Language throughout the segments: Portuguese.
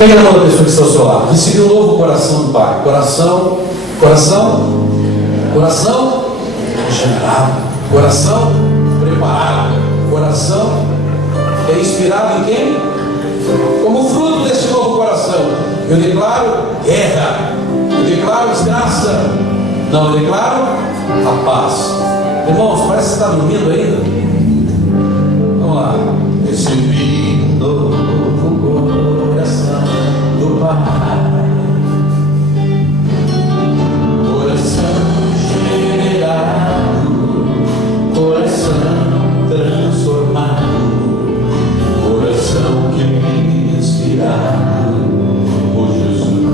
Pegue na mão da pessoa que está ao seu lado. Recebi um novo coração do Pai. Coração regenerado. Coração preparado. Coração que é inspirado em quem? Como fruto desse novo coração, eu declaro guerra. Eu declaro desgraça. Não, eu declaro a paz. Irmãos, parece que você está dormindo ainda. Vamos lá. Recebi um novo coração do Pai, coração generado, coração transformado, coração que é inspirado por Jesus.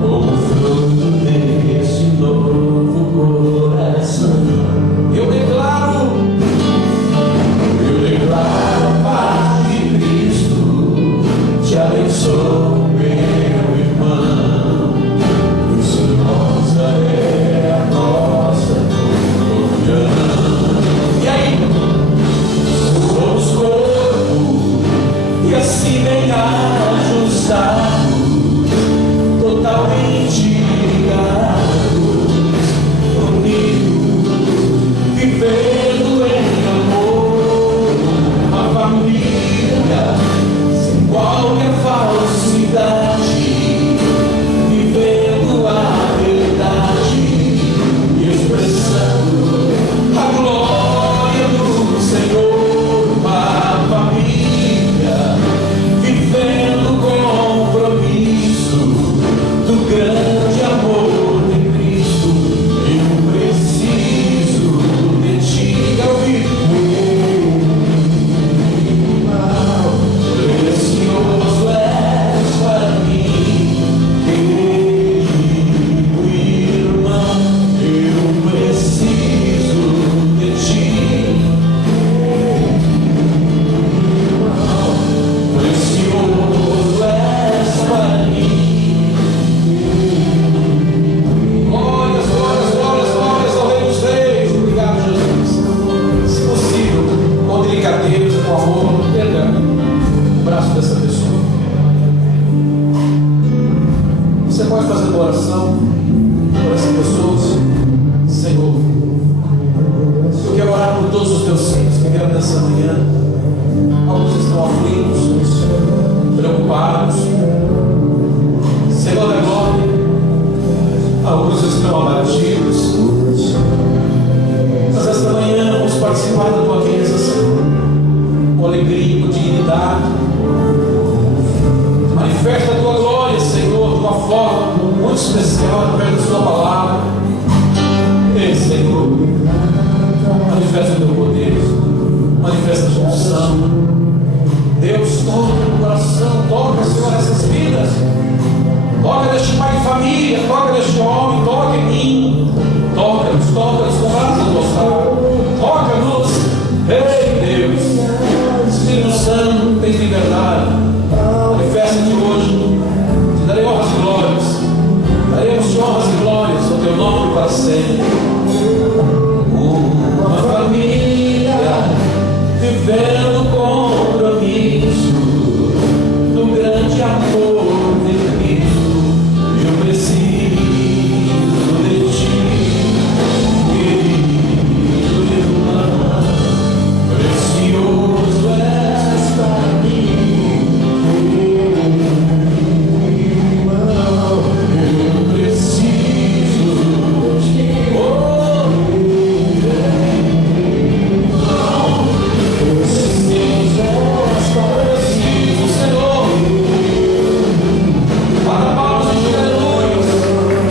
Como fruto desse novo coração, eu declaro a paz de Cristo. Te abençoo, meu irmão. Preciosa é a nossa comunhão. E aí? Somos corpo e assim bem ajustado, totalmente ligados, unidos, vivendo em amor, uma família sem qualquer falsidade, vivendo a verdade e expressando a glória do Senhor, uma família vivendo o compromisso do grande amor de Cristo. Eu preciso de ti, eu precioso és para mim, querido irmão. Eu preciso de ti, precioso és para mim. Glórias, glórias, glórias, glórias ao Rei dos Reis. Obrigado, Jesus. Se possível, com delicadeza, com amor, pega o braço dessa pessoa. Você pode fazer uma oração por essa pessoa. Senhor, eu quero orar por todos os teus filhos que vieram nessa manhã. Alguns estão aflitos, preocupados, Senhor da glória. Alguns estão abatidos. Mas esta manhã vamos participar da tua mesa, Senhor, com alegria, com dignidade. Manifesta a tua glória, Senhor, de uma forma muito especial através da sua palavra. Ei, Senhor, manifesta o teu poder, manifesta a tua unção. Deus, toca no coração, toca, Senhor, essas vidas. Toca neste pai de família, toca neste homem, toca em mim. Toca-nos com braços adoçados. Toca-nos, ei Deus. Espírito Santo, tem liberdade. Manifesta-te hoje. Te darei honras e glórias. Daremos honras e glórias ao teu nome para sempre. Uma família vivendo o compromisso do grande amor de Cristo. Eu preciso de ti, querido irmão. Precioso és para mim, irmão. Eu preciso de ti, oh, irmão. Preciso és Senhor. Para palmas de aleluia,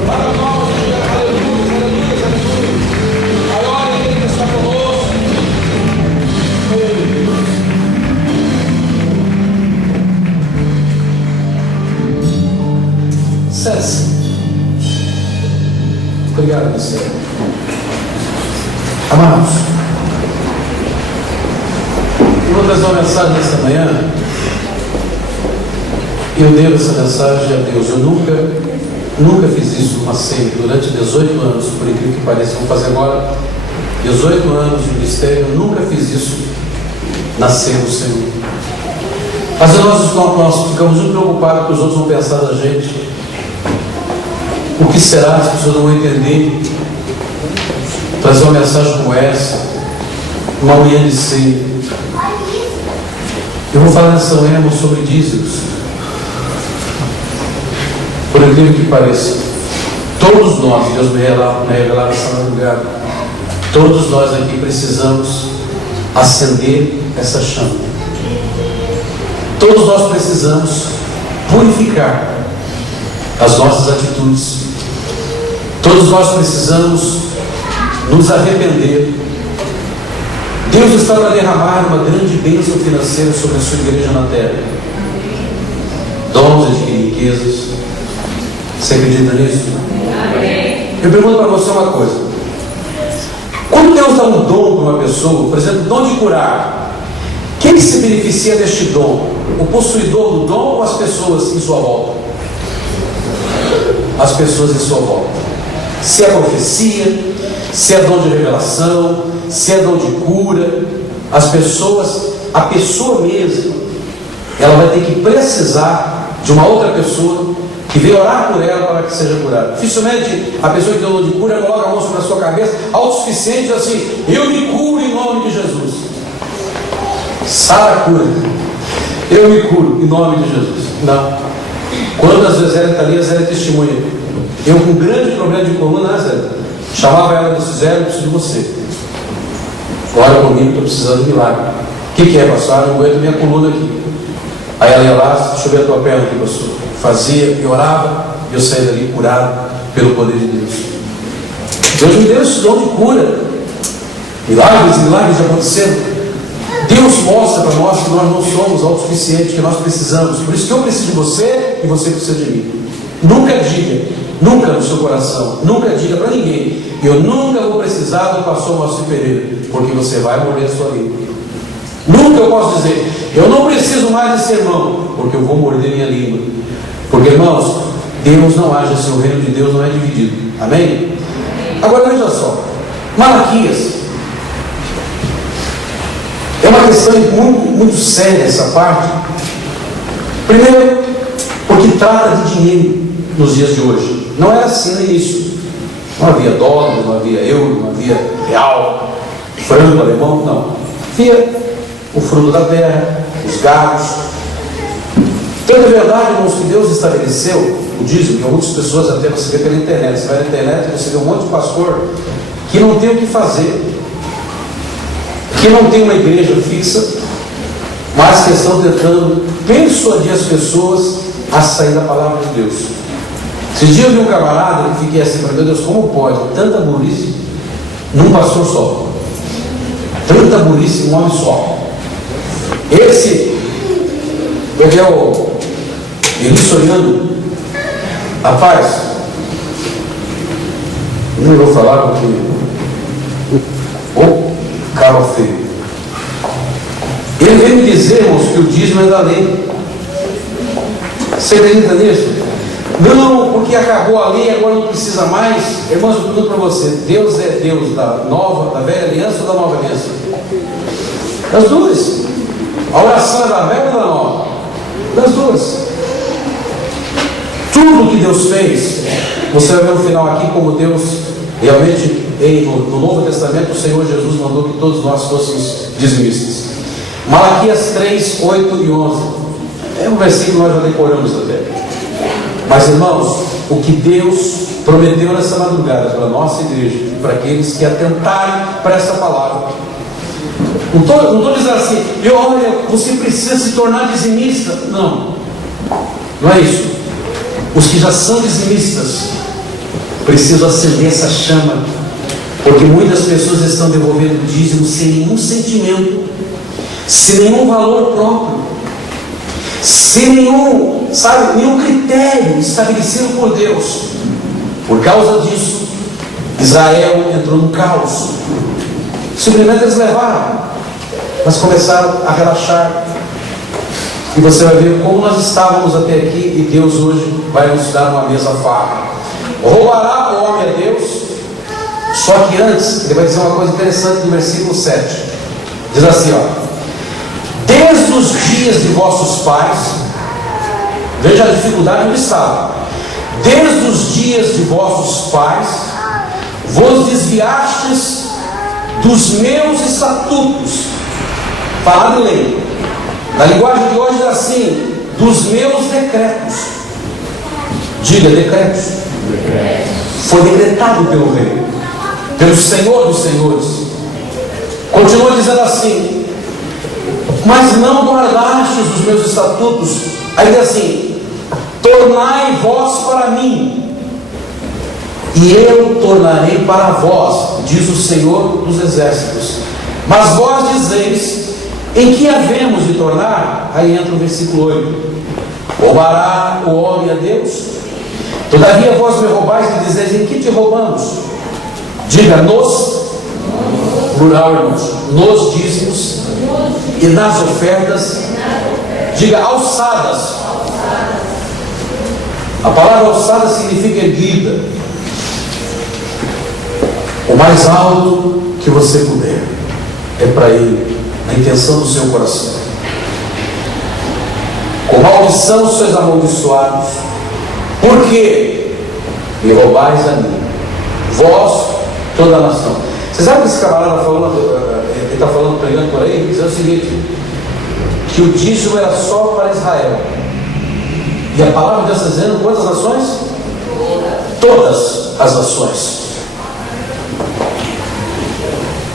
para palmas de aleluia, aleluia, aleluia. Maior é aquele que está conosco. Cesse. Obrigado, meu Senhor. Amados, eu vou trazer uma mensagem nesta manhã. Eu devo essa mensagem a Deus. Eu nunca fiz isso numa ceia durante 18 anos, por incrível que pareça. Vou fazer agora 18 anos de ministério. Eu nunca fiz isso na ceia do Senhor. Às vezes nós ficamos muito preocupados que os outros vão pensar da gente. O que será? As pessoas não vão entender. Trazer uma mensagem como essa, uma manhã de ceia. Eu vou falar nessa manhã sobre dízimos. Por incrível que pareça, todos nós, Deus me revelar essa madrugada, todos nós aqui precisamos acender essa chama. Todos nós precisamos purificar as nossas atitudes. Todos nós precisamos nos arrepender. Deus está para derramar uma grande bênção financeira sobre a sua igreja na terra. Dons de riquezas. Você acredita nisso? Amém. Eu pergunto para você uma coisa. Quando Deus dá um dom para uma pessoa, por exemplo, dom de curar, quem se beneficia deste dom? O possuidor do dom ou as pessoas em sua volta? As pessoas em sua volta. Se é profecia, se é dom de revelação, se é dom de cura, as pessoas, a pessoa mesma, ela vai ter que precisar de uma outra pessoa que veio orar por ela para que seja curada. Dificilmente a pessoa que tem dom de cura coloca a mão sobre a sua cabeça, autossuficiente, diz assim: eu me curo em nome de Jesus. Sara cura. Eu me curo em nome de Jesus. Não. Quantas vezes ela está ali, ela é testemunha. Eu com um grande problema de coluna, né, Zé? Chamava ela e disse: Zé, eu preciso de você. Ora comigo, estou precisando de milagre. O que é, pastor? Eu aguento minha coluna aqui. Aí ela ia lá: deixa eu ver a tua perna aqui, pastor. Fazia, eu orava, e eu saía dali curado pelo poder de Deus. Deus me deu esse dom de cura. Milagres acontecendo. Deus mostra para nós que nós não somos autossuficientes, que nós precisamos. Por isso que eu preciso de você e você precisa de mim. Nunca diga, nunca no seu coração, nunca diga para ninguém: eu nunca vou precisar do pastor Moacir Pereira, porque você vai morrer a sua língua. Nunca eu posso dizer: eu não preciso mais desse irmão, porque eu vou morder minha língua. Porque, irmãos, Deus não age assim, o reino de Deus não é dividido. Amém? Agora veja só, Malaquias. É uma questão muito séria essa parte. Primeiro, porque trata de dinheiro nos dias de hoje. Não era assim no início. Não havia dólar, não havia euro, não havia real, franco, alemão, não. Havia o fruto da terra, os gados. Então, é verdade, irmãos, que Deus estabeleceu o dízimo, que muitas pessoas até você vê pela internet. Você vai na internet e você vê um monte de pastor que não tem o que fazer, que não tem uma igreja fixa, mas que estão tentando persuadir as pessoas a sair da palavra de Deus. Esses dias eu vi um camarada que fiquei assim: meu Deus, como pode tanta burrice num pastor só? Tanta burrice em um homem só. Esse é o Eli Soriano. Rapaz, não vou falar porque cava feio. Ele veio me dizer, irmãos, que o dízimo é da lei. Você acredita nisso? Não, porque acabou a lei, agora não precisa mais. Irmãos, eu pergunto para você: Deus é Deus da velha aliança ou da nova aliança? Das duas. A oração é da velha ou da nova? Das duas. Tudo que Deus fez, você vai ver no final aqui como Deus realmente, no Novo Testamento, o Senhor Jesus mandou que todos nós fôssemos dizimistas. Malaquias 3, 8 e 11. É um versículo que nós já decoramos até. Mas, irmãos, o que Deus prometeu nessa madrugada para a nossa igreja, para aqueles que atentarem para essa palavra. Não estou dizendo assim: olha, você precisa se tornar dizimista. Não, não é isso. Os que já são dizimistas precisam acender essa chama, porque muitas pessoas estão devolvendo dízimo sem nenhum sentimento, sem nenhum valor próprio, sem nenhum critério estabelecido por Deus. Por causa disso, Israel entrou no caos. Simplesmente eles levaram, mas começaram a relaxar. E você vai ver como nós estávamos até aqui, e Deus hoje vai nos dar uma mesa farta. Roubará o homem a Deus? Só que antes, ele vai dizer uma coisa interessante no versículo 7. Diz assim: desde os dias de vossos pais, veja a dificuldade onde estava, desde os dias de vossos pais, vos desviastes dos meus estatutos, falado em lei, na linguagem de hoje é assim, dos meus decretos. Diga decretos. Foi decretado pelo rei, pelo Senhor dos senhores. Continua dizendo assim: mas não guardastes os meus estatutos. Aí diz assim: tornai vós para mim, e eu tornarei para vós, diz o Senhor dos exércitos. Mas vós dizeis: em que havemos de tornar? Aí entra o versículo 8: roubará o homem a Deus? Todavia vós me roubais e dizeis: em que te roubamos? Diga: nos, plural, irmãos, nos dízimos e nas ofertas. Diga: alçadas. A palavra alçada significa erguida, o mais alto que você puder, é para Ele, na intenção do seu coração. Com maldição sois amaldiçoados, porque me roubais a mim, vós, toda a nação. Você sabe que esse camarada falando, ele está falando, pregando por aí, dizendo o seguinte: que o dízimo era só para Israel. E a palavra de Deus está dizendo quantas nações? Todas as nações.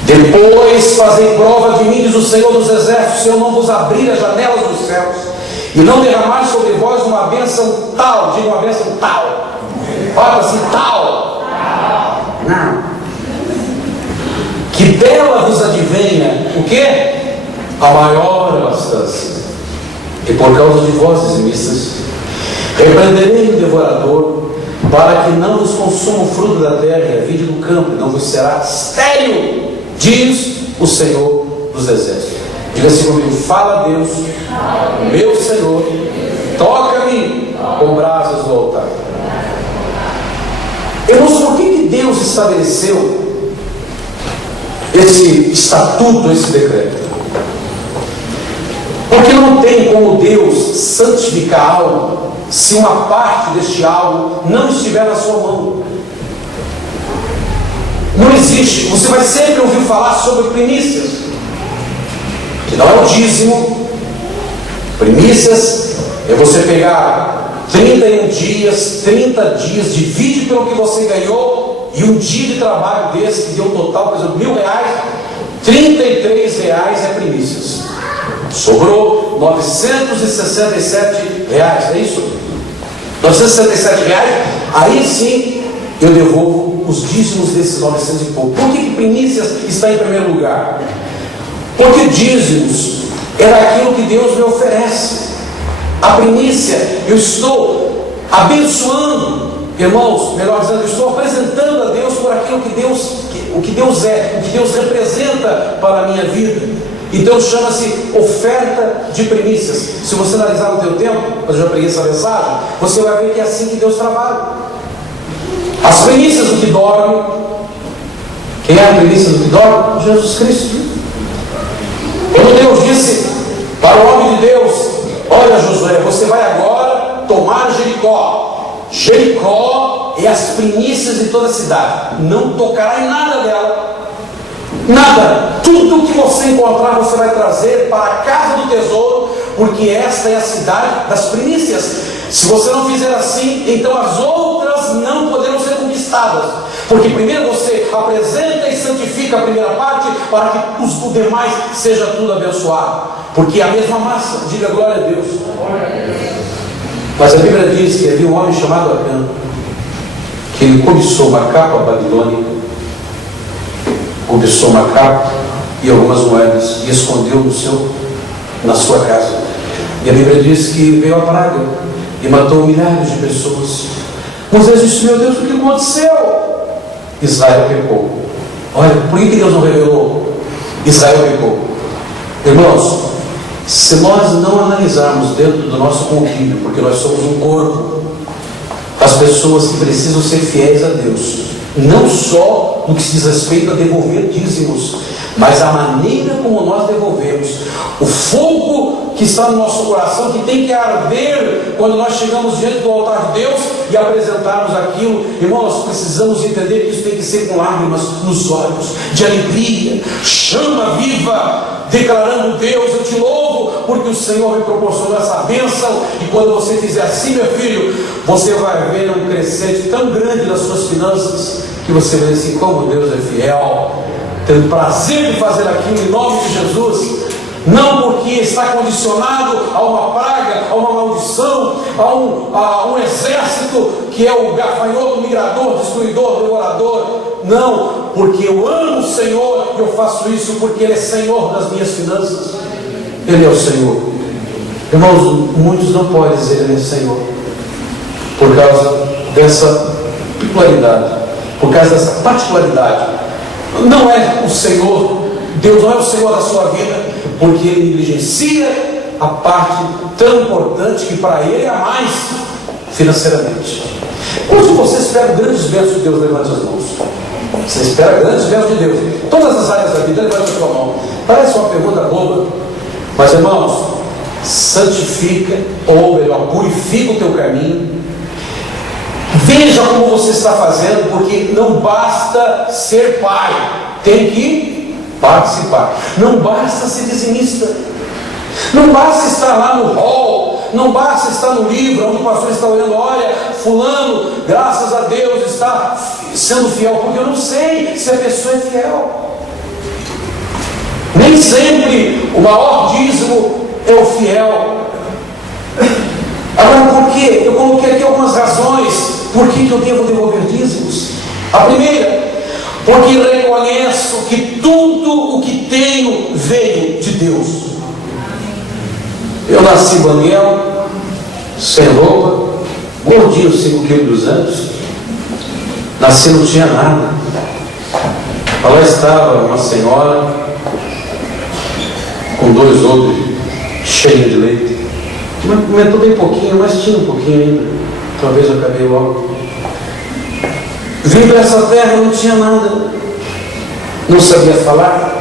Depois fazei prova de mim, diz o Senhor dos exércitos, se eu não vos abrir as janelas dos céus e não derramar sobre vós uma bênção tal. Diga uma bênção tal. Olha assim, tal. Não. Que dela vos advenha o quê? A maior abastança. E por causa de vós, dizimistas, repreenderei o devorador, para que não vos consuma o fruto da terra e a vide do campo, e não vos será estéril, diz o Senhor dos exércitos. Diga assim comigo: fala Deus, meu Senhor, toca-me com brasas do altar. Irmãos, por que Deus estabeleceu esse estatuto, esse decreto? Porque não tem como Deus santificar algo se uma parte deste algo não estiver na sua mão. Não existe. Você vai sempre ouvir falar sobre primícias, que não é o dízimo. Primícias é você pegar 31 dias, 30 dias, divide pelo que você ganhou, e um dia de trabalho desse que deu um total, por exemplo, R$1.000, R$33 é primícias. Sobrou R$967, é isso? R$967, aí sim eu devolvo os dízimos desses 900 e pouco. Por que primícias está em primeiro lugar? Porque dízimos é daquilo que Deus me oferece. A primícia, eu estou abençoando, irmãos, melhor dizendo, eu estou apresentando a Deus por aquilo que Deus, o que Deus é, o que Deus representa para a minha vida. Então chama-se oferta de primícias. Se você analisar no teu tempo, eu já preguei essa mensagem, você vai ver que é assim que Deus trabalha. As primícias do que dorme. Quem é a primícia do que dorme? Jesus Cristo. Quando Deus disse para o homem de Deus: olha, Josué, você vai agora tomar Jericó. Jericó é as primícias de toda a cidade, não tocará em nada dela. Nada, tudo que você encontrar você vai trazer para a casa do tesouro, porque esta é a cidade das primícias. Se você não fizer assim, então as outras não poderão ser conquistadas, porque primeiro você apresenta e santifica a primeira parte, para que o demais seja tudo abençoado, porque é a mesma massa. Diga glória a Deus. Mas a Bíblia diz que havia um homem chamado Acã, que ele cobiçou uma capa babilônica, cobiçou uma capa e algumas moedas e escondeu na sua casa. E a Bíblia diz que veio a praga e matou milhares de pessoas. Moisés disse: meu Deus, o que aconteceu? Israel pecou. Olha, por que Deus não revelou? Israel pecou. Irmãos, se nós não analisarmos dentro do nosso convívio, porque nós somos um corpo, as pessoas que precisam ser fiéis a Deus, não só no que se diz respeito a devolver dízimos, mas a maneira como nós devolvemos, O fogo que está no nosso coração, que tem que arder quando nós chegamos diante do altar de Deus e apresentarmos aquilo. Irmão, nós precisamos entender que isso tem que ser com lágrimas nos olhos, de alegria, chama viva, declarando: Deus, eu te louvo, porque o Senhor me proporcionou essa bênção. E quando você fizer assim, meu filho, você vai ver um crescente tão grande nas suas finanças, que você vai dizer assim: como Deus é fiel, tendo prazer de fazer aquilo em nome de Jesus. Não porque está condicionado a uma praga, a uma maldição, a um exército que é o gafanhoto, migrador, destruidor, devorador. Não, porque eu amo o Senhor e eu faço isso porque Ele é Senhor das minhas finanças. Ele é o Senhor. Irmãos, muitos não podem dizer Ele é Senhor por causa dessa peculiaridade, por causa dessa particularidade. Não é o Senhor, Deus não é o Senhor da sua vida, porque Ele negligencia a parte tão importante que para Ele é a mais financeiramente. Quando você espera grandes bênçãos de Deus, levante as mãos. Você espera grandes bênçãos de Deus, todas as áreas da vida, levante a sua mão. Parece uma pergunta boba, mas irmãos, santifica, ou melhor, purifica o teu caminho. Veja como você está fazendo, porque não basta ser pai, tem que participar. Não basta ser dizimista, não basta estar lá no hall, não basta estar no livro onde o pastor está olhando: olha, fulano, graças a Deus, está sendo fiel, porque eu não sei se a pessoa é fiel. Nem sempre o maior dízimo é o fiel. Agora, por quê? Eu coloquei aqui algumas razões por que eu devo devolver dízimos. A primeira, porque reconheço que tudo o que tenho veio de Deus. Eu nasci banguelo, sem roupa, gordinho, 5 quilos 200. Nasci, não tinha nada. Lá estava uma senhora com 2 odres cheios de leite. Aumentou bem pouquinho, mas tinha um pouquinho ainda. Talvez eu acabei logo. Vim para essa terra, não tinha nada. Não sabia falar,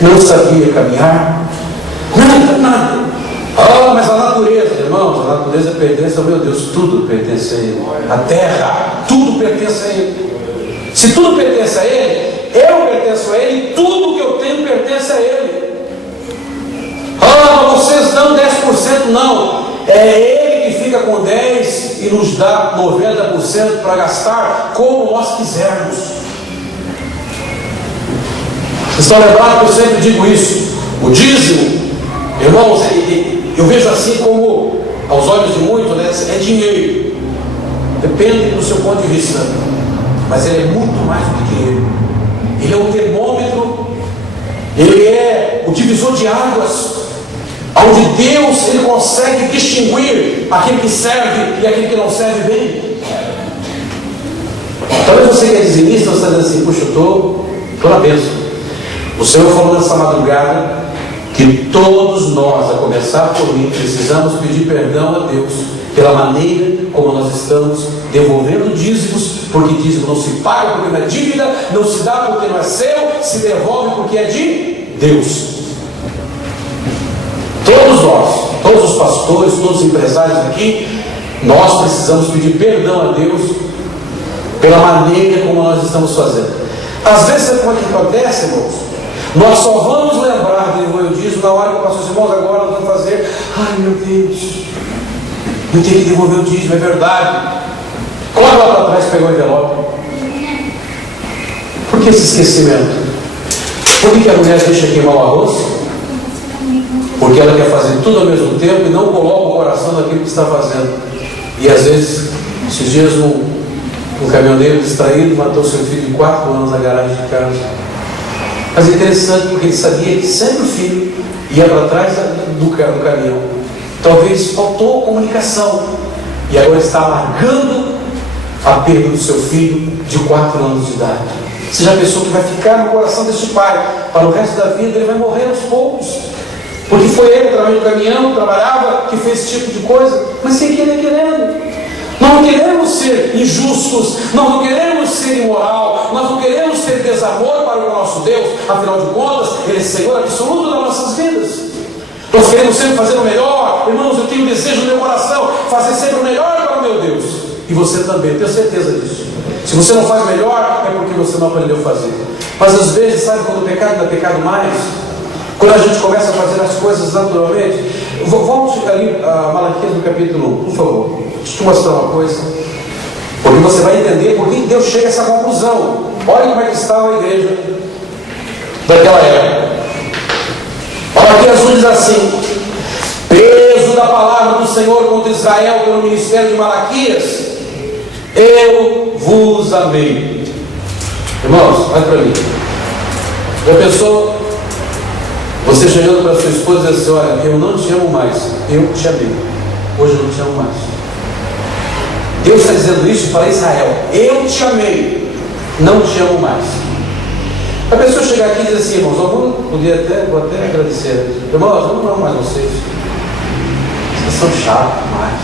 não sabia caminhar, nada. Ah, mas a natureza, irmãos, a natureza pertence ao meu Deus, tudo pertence a Ele. A terra, tudo pertence a Ele. Se tudo pertence a Ele, eu pertenço a Ele, tudo que eu tenho pertence a Ele. Ah, vocês dão 10%, não. É Ele que fica com 10% e nos dá 90% para gastar como nós quisermos. Vocês estão lembrados que eu sempre digo isso? O dízimo, irmãos, eu vejo assim como, aos olhos de muitos, né, é dinheiro. Depende do seu ponto de vista, mas ele é muito mais do que dinheiro. Ele é o termômetro, ele é o divisor de águas, onde Deus ele consegue distinguir aquele que serve e aquele que não serve bem. Talvez você que é dizimista, você está dizendo assim: puxa, eu estou na bênção. O Senhor falou nessa madrugada que todos nós, a começar por mim, precisamos pedir perdão a Deus pela maneira como nós estamos devolvendo dízimos, porque dízimo não se paga porque não é dívida, não se dá porque não é seu, se devolve porque é de Deus. Todos nós, todos os pastores, todos os empresários aqui, nós precisamos pedir perdão a Deus pela maneira como nós estamos fazendo. Às vezes, sabe como é que acontece, irmãos? Nós só vamos lembrar do devolver o dízimo na hora que o pastor diz: irmãos, agora nós vamos fazer. Ai meu Deus, eu tenho que devolver o dízimo, é verdade. Corre lá para trás e pegou o envelope. Por que esse esquecimento? Por que a mulher deixa queimar o arroz? Porque ela quer fazer tudo ao mesmo tempo e não coloca o coração naquilo que está fazendo. E às vezes, esses dias um caminhoneiro distraído matou seu filho de 4 anos na garagem de casa. Mas é interessante porque ele sabia que sempre o filho ia para trás do caminhão. Talvez faltou comunicação. E agora está largando a perda do seu filho de 4 anos de idade. Você já pensou que vai ficar no coração desse pai? Para o resto da vida ele vai morrer aos poucos. Porque foi ele, através do caminhão, trabalhava, que fez esse tipo de coisa, mas sem querer querendo. Nós não queremos ser injustos, nós não queremos ser imoral, nós não queremos ter desamor para o nosso Deus. Afinal de contas, Ele é Senhor absoluto das nossas vidas. Nós queremos sempre fazer o melhor. Irmãos, eu tenho desejo no meu coração fazer sempre o melhor para o meu Deus. E você também, tenho certeza disso. Se você não faz melhor, é porque você não aprendeu a fazer. Mas às vezes, sabe quando o pecado dá pecado mais? Quando a gente começa a fazer as coisas naturalmente. Vamos ali a Malaquias no capítulo 1, por favor. Deixa eu te mostrar uma coisa. Porque você vai entender por que Deus chega a essa conclusão. Olha como é que estava a igreja daquela época. Malaquias 1 diz assim: peso da palavra do Senhor contra Israel pelo ministério de Malaquias, eu vos amei. Irmãos, olha para mim. Já pensou você chegando para sua esposa e dizer assim: olha, eu não te amo mais, eu te amei, hoje eu não te amo mais. Deus está dizendo isso para Israel: eu te amei, não te amo mais. A pessoa chegar aqui e dizer assim: irmãos, vou até agradecer, irmãos, eu não amo mais vocês, vocês são chatos demais,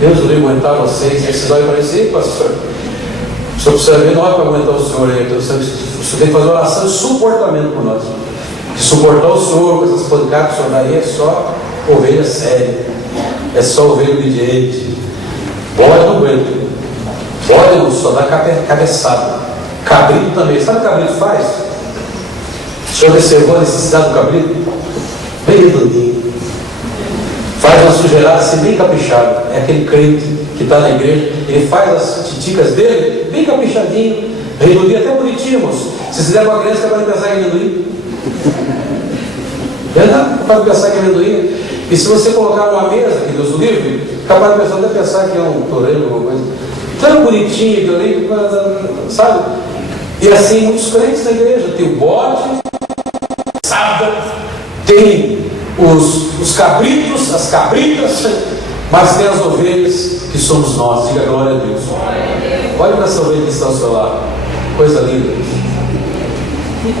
Deus não vai aguentar vocês. Aí vocês olham para isso: pastor, o senhor precisa ver, não é para aguentar o senhor aí, o senhor tem que fazer oração de suportamento por nós. De suportar o senhor com essas pancadas que o senhor daí é só ovelha séria, é só ovelha obediente. Bode não aguenta, bode não, só dá cabeçada. Cabrito também, sabe o que o cabrito faz? O senhor observou a necessidade do cabrito? Bem redondinho, faz uma sujeirada assim bem caprichada. É aquele crente que está na igreja, ele faz as titicas dele bem caprichadinho, redondinho, até bonitinho, moço. Se você der para a criança, capaz de pensar que é amendoim. Verdade? Capaz de pensar que é amendoim. E se você colocar numa mesa, que Deus o livre, capaz de pessoa até pensar que é um toureiro, alguma coisa. Tão bonitinho aquilo ali, sabe? E assim, muitos crentes na igreja tem o bode, sábado, tem os cabritos, as cabritas, mas tem as ovelhas que somos nós. Diga glória a Deus. Olha para essa ovelha que está ao seu lado, coisa linda.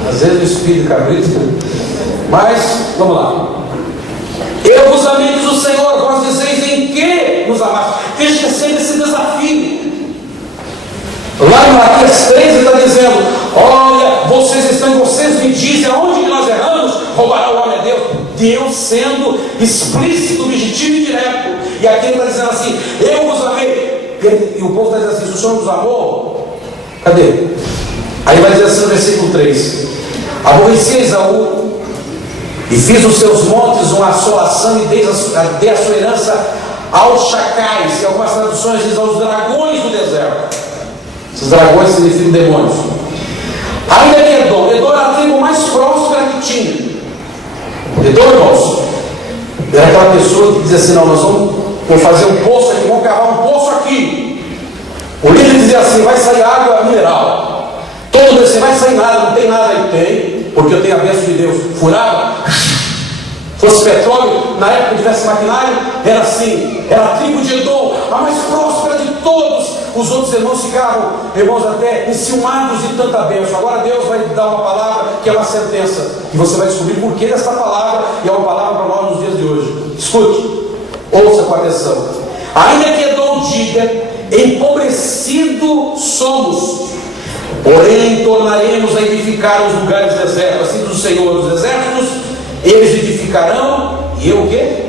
Às vezes o espírito cabrito, mas vamos lá. Eu vos amei, diz o Senhor, vós dizeis em que nos amaste. Veja que é sempre esse desafio. Lá em Malaquias 3 ele está dizendo: olha, vocês me dizem aonde que nós erramos, roubará o homem a Deus. Deus sendo explícito, objetivo e direto. E aqui ele está dizendo assim: eu vos amei. E o povo está dizendo assim: se o Senhor nos amou, cadê? Aí vai dizer assim no versículo 3: aborreci Esaú e fiz os seus montes uma assolação e dei a sua herança aos chacais. E algumas traduções dizem aos dragões do deserto. Esses dragões significam demônios. Ainda que Edom era a tribo mais próspera que tinha. Edom, irmãos, era aquela pessoa que dizia assim: não, nós vamos fazer um poço aqui, vamos cavar um poço aqui. O líder dizia assim: vai sair água mineral. Todo mundo dizia: vai sair nada, não tem nada aí. Tem, porque eu tenho a bênção de Deus. Furava, fosse petróleo, na época que tivesse maquinário, era assim, era a tribo de Edom, a mais próspera de todos. Os outros irmãos ficavam, irmãos, até enciumados de tanta bênção. Agora Deus vai dar uma palavra que é uma sentença, e você vai descobrir por que dessa palavra, e é uma palavra para nós nos dias de hoje. Escute, ouça com atenção. Ainda que Edom diga: empobrecido somos, porém tornaremos a edificar os lugares desertos. Assim diz o Senhor dos exércitos: eles edificarão, e eu o quê?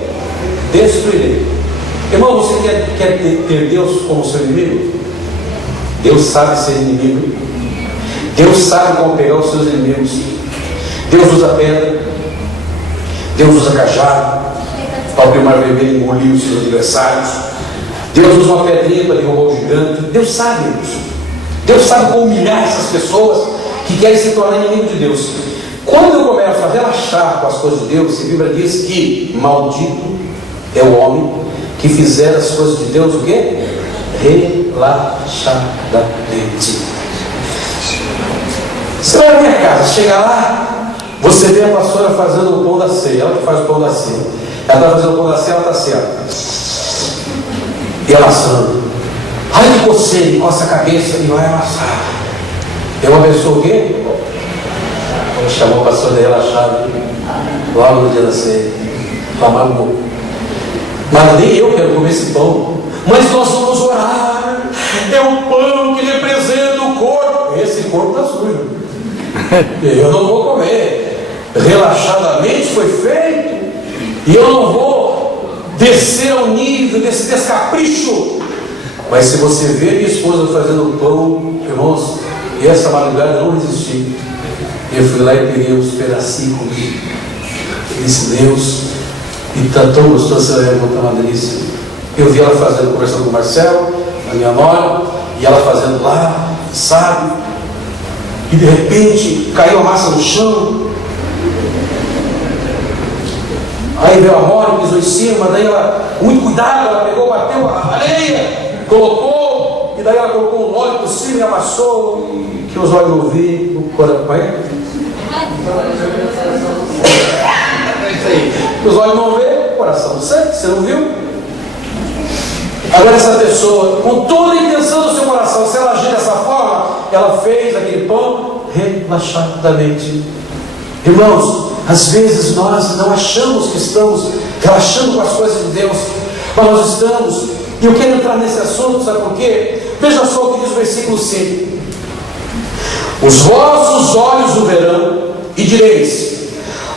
Destruirei. Irmão, você quer ter Deus como seu inimigo? Deus sabe ser inimigo. Deus sabe como pegar os seus inimigos. Deus usa pedra, Deus usa cajado para abrir o mar vermelho e engolir os seus adversários. Deus usa uma pedrinha para derrubar o gigante. Deus sabe isso. Deus sabe como humilhar essas pessoas que querem se tornar inimigo de Deus. Quando eu começo a relaxar com as coisas de Deus, a Bíblia diz que maldito é o homem que fizer as coisas de Deus o quê? Relaxadamente. Você vai na minha casa, chega lá, você vê a pastora fazendo o pão da ceia. Ela que faz o pão da ceia. Ela está fazendo o pão da ceia, ela está assim, ó, e amassando. Ai que coceira, encosta a cabeça e vai amassar. É uma pessoa o quê? Chamou o pastor de relaxado logo no dia da ceia. Clamar um pouco. Mas nem eu quero comer esse pão. Mas nós vamos orar. É um pão que representa o corpo. Esse corpo está sujo. Eu não vou comer. relaxadamente foi feito, e eu não vou descer ao nível desse descapricho. Mas se você vê minha esposa fazendo pão, irmãos, e essa madrugada eu não resisti. Eu fui lá e peguei uns pedacinhos comigo. Eu disse, Deus, e está tão gostoso, você vai botar uma delícia. Eu vi ela fazendo, conversando com o Marcelo, a minha nora, e ela fazendo lá, sabe? E de repente caiu a massa no chão. Aí veio a Mora, pisou em cima, daí ela, com muito cuidado, ela pegou, bateu a areia, colocou, e daí ela colocou um óleo por cima e amassou, e que os olhos não viram, o coração. Os olhos não vê, o coração não sente, você não viu? Agora essa pessoa, com toda a intenção do seu coração, se ela agir dessa forma, ela fez aquele pão relaxadamente. Irmãos, às vezes nós não achamos que estamos relaxando com as coisas de Deus, mas nós estamos. E eu quero entrar nesse assunto, sabe por quê? Veja só o que diz o versículo 5: os vossos olhos o verão, e direis,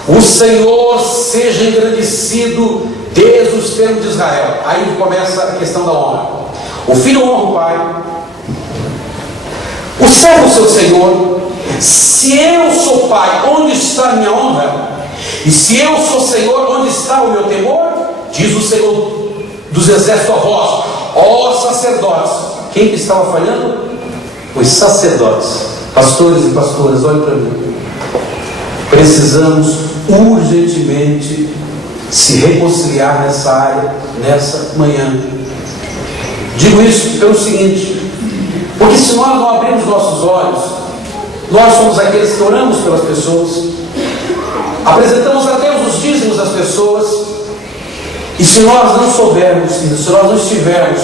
o Senhor seja engrandecido desde os termos de Israel. Aí começa a questão da honra. O filho honra o pai, o servo seu senhor. Se eu sou pai, onde está a minha honra? E se eu sou senhor, onde está o meu temor? Diz o Senhor dos exércitos a vós, ó sacerdotes. Quem que estava falhando? Os sacerdotes. Pastores e pastoras, olhem para mim. Precisamos urgentemente se reconciliar nessa área, nessa manhã. Digo isso pelo seguinte: porque se nós não abrirmos nossos olhos, nós somos aqueles que oramos pelas pessoas, apresentamos a Deus os dízimos das pessoas, e se nós não soubermos, se nós não estivermos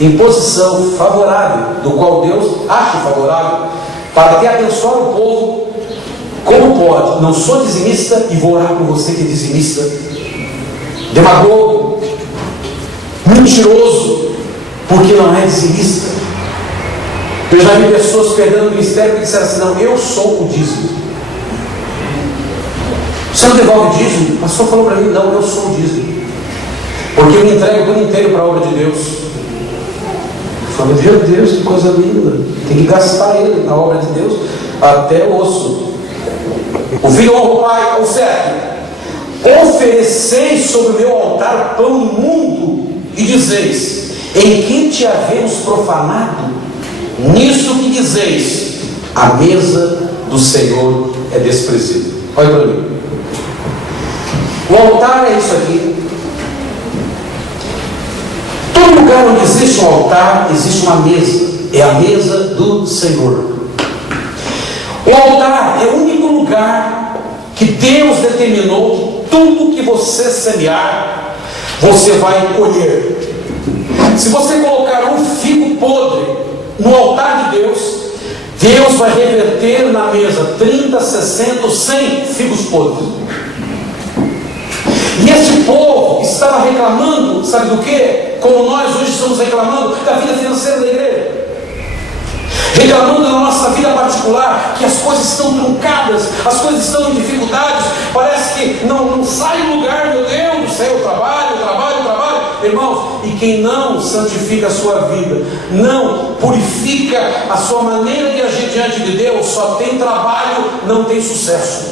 em posição favorável, do qual Deus acha favorável, para até abençoar o povo, como pode? Não sou dizimista e vou orar por você que é dizimista, demagogo, mentiroso, porque não é dizimista. Eu já vi pessoas perdendo o ministério que disseram assim: não, eu sou o dízimo. Você não devolve o dízimo? O pastor falou para mim: não, eu sou o dízimo, porque eu me entrego por inteiro para a obra de Deus. Eu falei: meu Deus, que coisa linda, tem que gastar ele na obra de Deus até o osso. O filho honra o pai, o servo: ofereceis sobre o meu altar pão imundo, e dizeis: em que te havemos profanado? Nisso que dizeis, a mesa do Senhor é desprezível. Olha para mim. O altar é isso aqui. Todo lugar onde existe um altar, existe uma mesa. É a mesa do Senhor. O altar é o único lugar que Deus determinou: tudo que você semear, você vai colher. Se você colocar um figo podre no altar de Deus, Deus vai reverter na mesa 30, 60, 100 figos podres. E esse povo estava reclamando, sabe do que? Como nós hoje estamos reclamando da vida financeira da igreja, reclamando da nossa vida particular, que as coisas estão truncadas, as coisas estão em dificuldades, parece que não sai do lugar. Meu Deus do céu, trabalho. Irmãos, e quem não santifica a sua vida, não purifica a sua maneira de agir diante de Deus, só tem trabalho, não tem sucesso.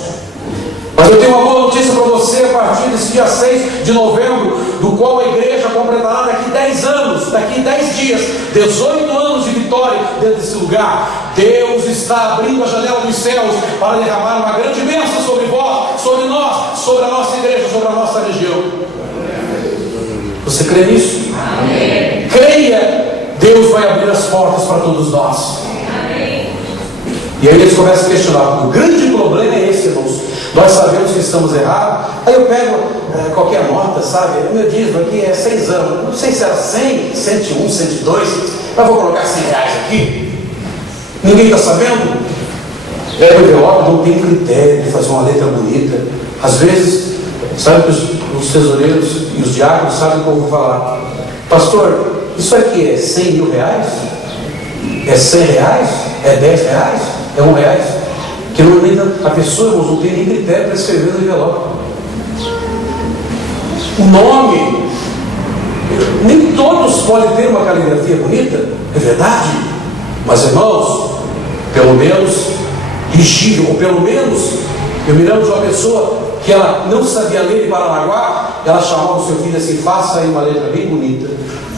Mas eu tenho uma boa notícia para você: a partir desse dia 6 de novembro, do qual a igreja completará daqui 10 anos, daqui 10 dias, 18 anos de vitória dentro desse lugar. Deus está abrindo a janela dos céus para derramar uma grande bênção sobre vós, sobre nós, sobre a nossa igreja, sobre a nossa região. Você crê nisso? Amém. Creia, Deus vai abrir as portas para todos nós. Amém. E aí eles começam a questionar. O grande problema é esse, irmãos. Nós sabemos que estamos errados. Aí eu pego qualquer nota, sabe? O meu dízimo aqui é 6 anos. Não sei se era 100, 101, 102. Mas vou colocar 100 reais aqui. Ninguém está sabendo? O envelope não tem critério de fazer uma letra bonita. Às vezes, sabe que os tesoureiros e os diáconos sabem o que eu vou falar: pastor, isso aqui é 100 mil reais? É 100 reais? É 10 reais? É 1 reais? Que normalmente a pessoa, irmãos, não tem nem critério para escrever no envelope. O nome, nem todos podem ter uma caligrafia bonita, é verdade, mas irmãos, pelo menos legível, ou pelo menos, eu me lembro de uma pessoa que ela não sabia ler em Paranaguá, ela chamava o seu filho assim: faça aí uma letra bem bonita,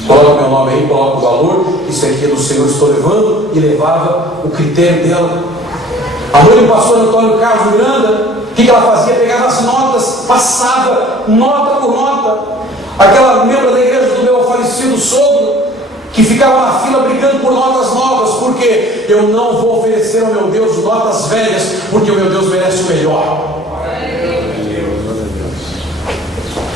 coloca meu nome aí, coloca o valor, isso aqui é do Senhor, estou levando, e levava o critério dela. A mãe do pastor Antônio Carlos Miranda, o que ela fazia? Pegava as notas, passava nota por nota. Aquela membro da igreja do meu falecido sogro, que ficava na fila brigando por notas novas, porque eu não vou oferecer ao meu Deus notas velhas, porque o meu Deus merece o melhor.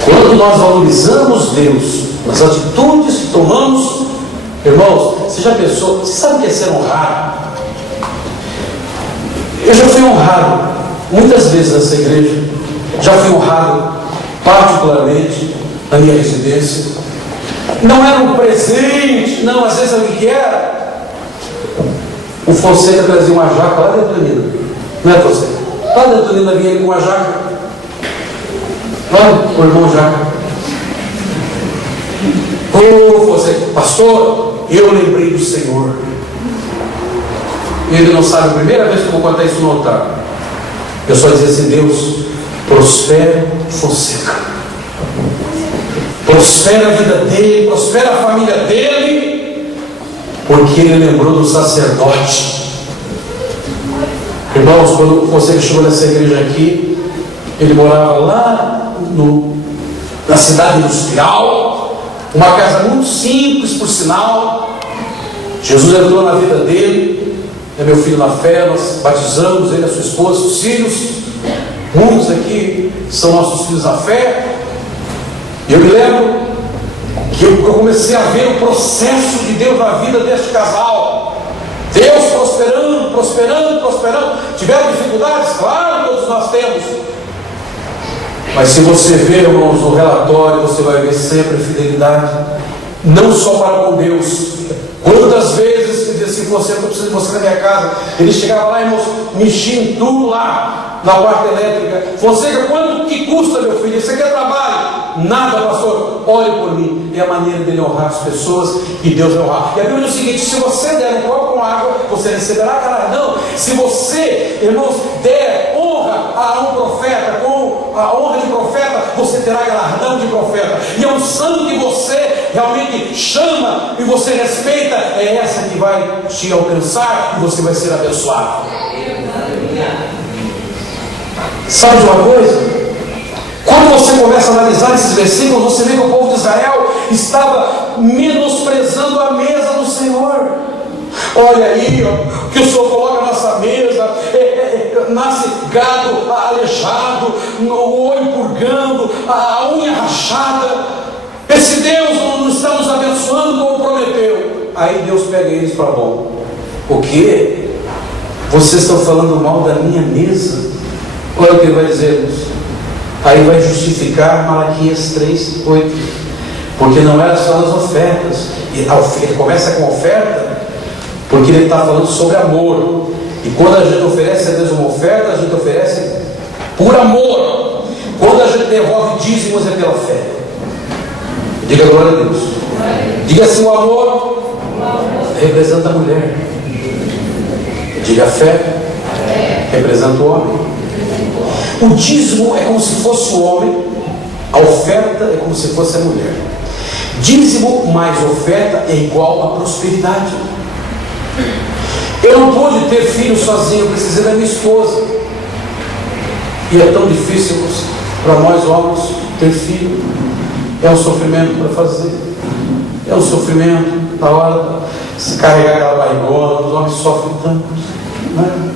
Quando nós valorizamos Deus nas atitudes que tomamos, irmãos, você já pensou, você sabe o que é ser honrado? Eu já fui honrado muitas vezes nessa igreja, já fui honrado particularmente na minha residência. Não era um presente, não, às vezes sabe o que era? O Fonseca trazia uma jaca lá dentro da mina, não é, Fonseca? Lá dentro da mina vinha ele com uma jaca. Olha, o irmão jaca. Ô Fonseca, pastor, eu lembrei do Senhor. Ele não sabe, a primeira vez que eu vou contar isso no altar. Eu só dizia assim: Deus, prospera Fonseca, prospera a vida dele, prospera a família dele, porque ele lembrou do sacerdote. Irmãos, quando o Fonseca chegou nessa igreja aqui, ele morava lá na cidade industrial, uma casa muito simples, por sinal. Jesus entrou na vida dele. É meu filho na fé, nós batizamos ele, a sua esposa, os filhos. Muitos aqui são nossos filhos na fé. E eu me lembro que eu comecei a ver o processo de Deus na vida deste casal. Deus prosperando, prosperando, prosperando. Tiveram dificuldades? Claro, todos nós temos. Mas se você ver, irmãos, no relatório, você vai ver sempre fidelidade. Não só para com Deus. Quantas vezes ele disse assim: você, eu preciso de você na minha casa. Ele chegava lá, irmãos, mexia em tudo lá na parte elétrica. Fonseca, quanto que custa, meu filho? Isso aqui é trabalho. Nada, pastor, ore por mim. É a maneira dele honrar as pessoas, e Deus vai honrar. E a Bíblia diz o seguinte: se você der um copo com água, você receberá galardão. Se você, irmãos, der honra a um profeta, com a honra de profeta, você terá galardão de profeta. E a unção que você realmente chama e você respeita, é essa que vai te alcançar, e você vai ser abençoado. Sabe de uma coisa? Quando você começa a analisar esses versículos, você vê que o povo de Israel estava menosprezando a mesa do Senhor. Olha aí, ó, que o Senhor coloca na nossa mesa, nasce gado aleijado, o olho purgando, a unha rachada. Esse Deus não está nos abençoando como prometeu. Aí Deus pega eles para bom. O quê? Vocês estão falando mal da minha mesa? Olha o que ele vai dizer, irmãos. Aí vai justificar Malaquias 3:8. Porque não era só nas ofertas. Ele começa com oferta porque ele está falando sobre amor. E quando a gente oferece a Deus uma oferta, a gente oferece por amor. Quando a gente devolve dízimos, é pela fé. Diga glória a Deus. Diga assim: o amor representa a mulher. Diga: a fé representa o homem. O dízimo é como se fosse o homem, a oferta é como se fosse a mulher. Dízimo mais oferta é igual a prosperidade. Eu não pude ter filho sozinho, eu precisei da minha esposa. E é tão difícil para nós homens ter filho. É um sofrimento para fazer. É um sofrimento na hora de se carregar aquela barrigona. Os homens sofrem tanto, né?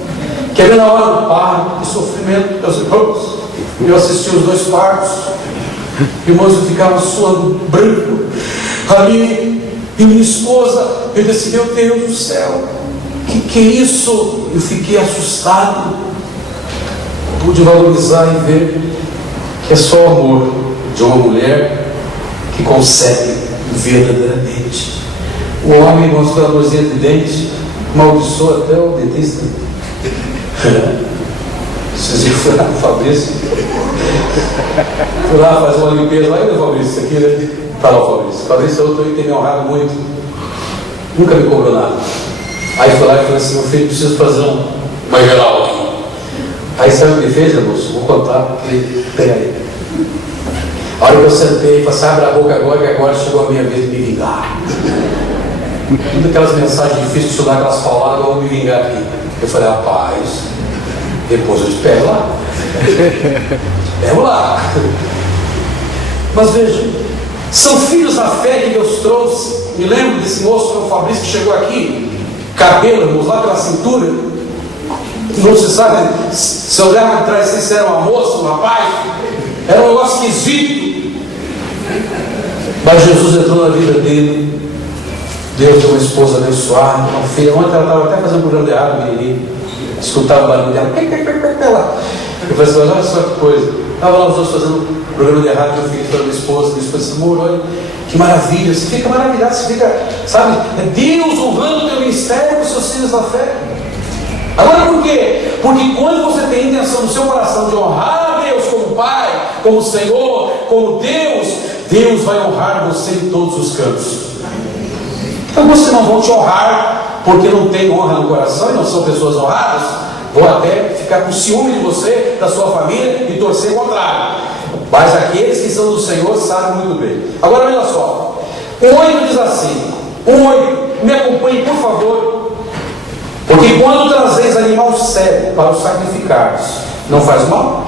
Quer ver na hora do parto, que sofrimento, meus irmãos. Eu assisti os 2 partos. Irmãos, eu ficava suando branco ali. E minha esposa, eu disse: meu Deus do céu, que é isso? Eu fiquei assustado. Pude valorizar e ver que é só o amor de uma mulher que consegue verdadeiramente. O homem, irmãos, com a dorzinha de dente, maldiçoa até o dentista. Esses dias eu fui lá com o Fabrício. Fui lá fazer uma limpeza. Olha o Fabrício, isso aqui, né? Fala o Fabrício. Fabrício, eu tenho me honrado muito. Nunca me cobrou nada. Aí fui lá e falei assim: meu filho, preciso fazer uma geral aqui. Aí sabe o que ele fez, moço? Vou contar. Pega aí. A hora que eu sentei, falei assim: abre a boca agora, que agora chegou a minha vez de me vingar. Todas aquelas mensagens difíceis de estudar, aquelas palavras, eu vou me vingar aqui. Eu falei: rapaz, depois eu te pego lá. Pego lá. Mas veja, são filhos da fé que Deus trouxe. Me lembro desse moço, o Fabrício, que chegou aqui, cabelo, irmãos, lá pela cintura. Não se sabe se olhava atrás se era uma moça, um rapaz. Era um negócio esquisito. Mas Jesus entrou na vida dele. Deus deu uma esposa abençoada, uma filha. Ontem ela estava até fazendo um programa de errado, menininho. Escutava o barulho dela. Eu falei assim: olha só que coisa. Estava lá os dois fazendo um programa de errado. Meu filho falando minha esposa disse: amor, olha que maravilha. Você fica maravilhado, você fica, sabe, Deus honrando o teu ministério com os seus filhos da fé. Agora por quê? Porque quando você tem a intenção no seu coração de honrar a Deus como Pai, como Senhor, como Deus, Deus vai honrar você em todos os cantos. Então você não vão te honrar porque não tem honra no coração e não são pessoas honradas, vão até ficar com ciúme de você, da sua família e torcer o contrário. Mas aqueles que são do Senhor sabem muito bem. Agora olha só, o 8 diz assim, o 8, me acompanhe por favor. Porque quando trazeis animal cego para o sacrificares, não faz mal?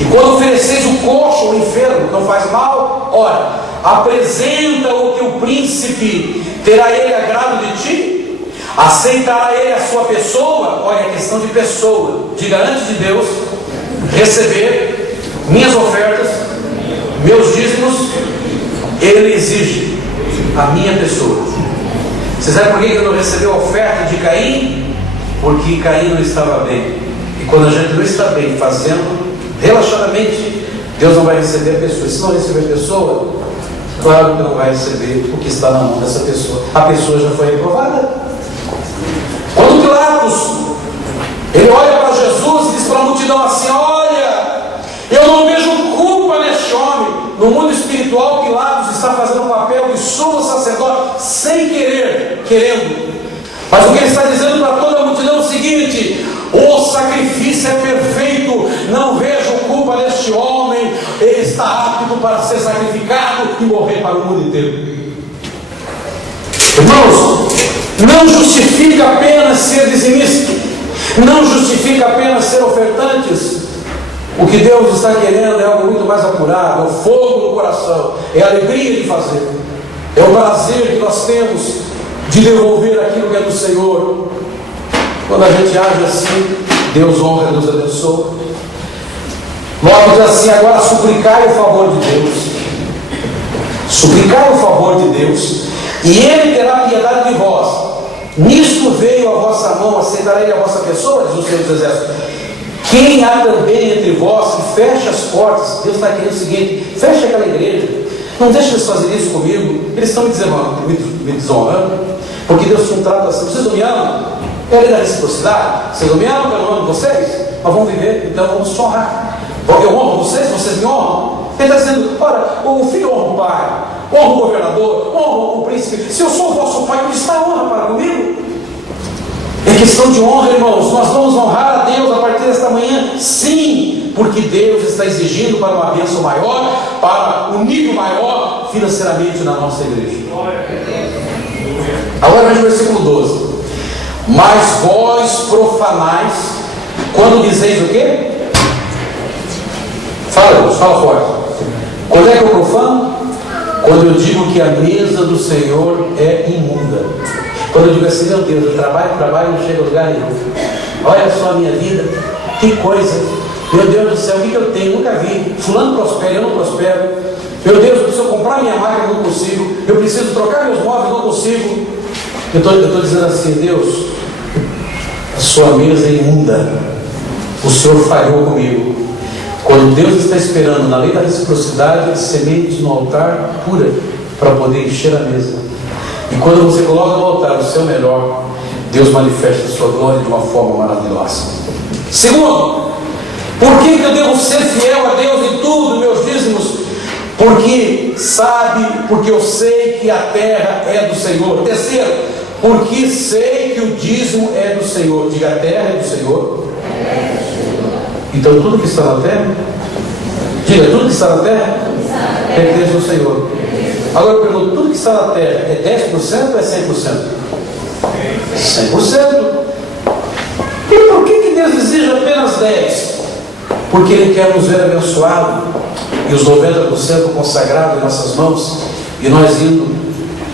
E quando ofereceis o coxo ou o enfermo, não faz mal? Ora, apresenta-o que o príncipe terá ele agrado de ti? Aceitará ele a sua pessoa? Olha, é questão de pessoa. Diga antes de Deus receber minhas ofertas, meus dízimos, ele exige a minha pessoa. Você sabe por que ele não recebeu a oferta de Caim? Porque Caim não estava bem. E quando a gente não está bem fazendo relaxadamente, Deus não vai receber a pessoa. E se não receber a pessoa, claro que não vai receber o que está na mão dessa pessoa. A pessoa já foi reprovada. Quando Pilatos, ele olha para Jesus e diz para a multidão assim: olha, eu não vejo culpa neste homem. No mundo espiritual, Pilatos está fazendo um papel de sumo sacerdote sem querer, querendo. Mas o que ele está dizendo para toda a multidão é o seguinte: o sacrifício é perfeito, não vejo culpa neste homem, ele está apto para ser sacrificado e morrer para o mundo inteiro. Irmãos, não justifica apenas ser dizimista, não justifica apenas ser ofertantes. O que Deus está querendo é algo muito mais apurado, é o fogo no coração, é a alegria de fazer, é o prazer que nós temos de devolver aquilo que é do Senhor. Quando a gente age assim, Deus honra, Deus abençoa. Logo diz assim: agora suplicai o favor de Deus, suplicai o favor de Deus, e Ele terá piedade de vós. Nisto veio a vossa mão, aceitará Ele a vossa pessoa, diz o Senhor dos Exércitos. Quem há também entre vós que feche as portas? Deus está querendo o seguinte: feche aquela igreja, não deixe eles fazerem isso comigo, eles estão me desonrando, porque Deus te trata assim. Vocês não me amam? É a lei da reciprocidade. Vocês não me amam, eu não amo vocês, mas vamos viver, então vamos te honrar. Eu honro vocês, vocês me honram. Ele está dizendo: ora, o filho honra o pai, honra o governador, honra o príncipe. Se eu sou o vosso pai, onde está a honra para comigo? É questão de honra, irmãos. Nós vamos honrar a Deus a partir desta manhã, sim, porque Deus está exigindo para uma bênção maior, para um nível maior financeiramente na nossa igreja. Agora veja o versículo 12: mas vós profanais, quando dizeis o quê? Fala, irmãos, fala forte. Quando é que eu profano? Quando eu digo que a mesa do Senhor é imunda. Quando eu digo assim: meu Deus, eu trabalho e não chego a lugar nenhum. Olha só a minha vida, que coisa. Meu Deus do céu, o que eu tenho? Nunca vi. Fulano prospera, eu não prospero. Meu Deus, eu preciso comprar minha máquina, eu não consigo. Eu preciso trocar meus móveis, eu não consigo. Eu estou dizendo assim: Deus, a sua mesa é imunda. O Senhor falhou comigo. Quando Deus está esperando, na lei da reciprocidade, sementes no altar pura, para poder encher a mesa. E quando você coloca no altar o seu melhor, Deus manifesta a sua glória de uma forma maravilhosa. Segundo, Por que eu devo ser fiel a Deus em tudo, meus dízimos? Porque eu sei que a terra é do Senhor. Terceiro, porque sei que o dízimo é do Senhor. Diga, a terra é do Senhor. Então tudo que está na terra, diga, tudo que está na terra pertence ao Senhor. Agora eu pergunto, tudo que está na terra é 10% ou é 100%? 100%. E por que Deus exige apenas 10%? Porque Ele quer nos ver abençoados e os 90% consagrados em nossas mãos, e nós indo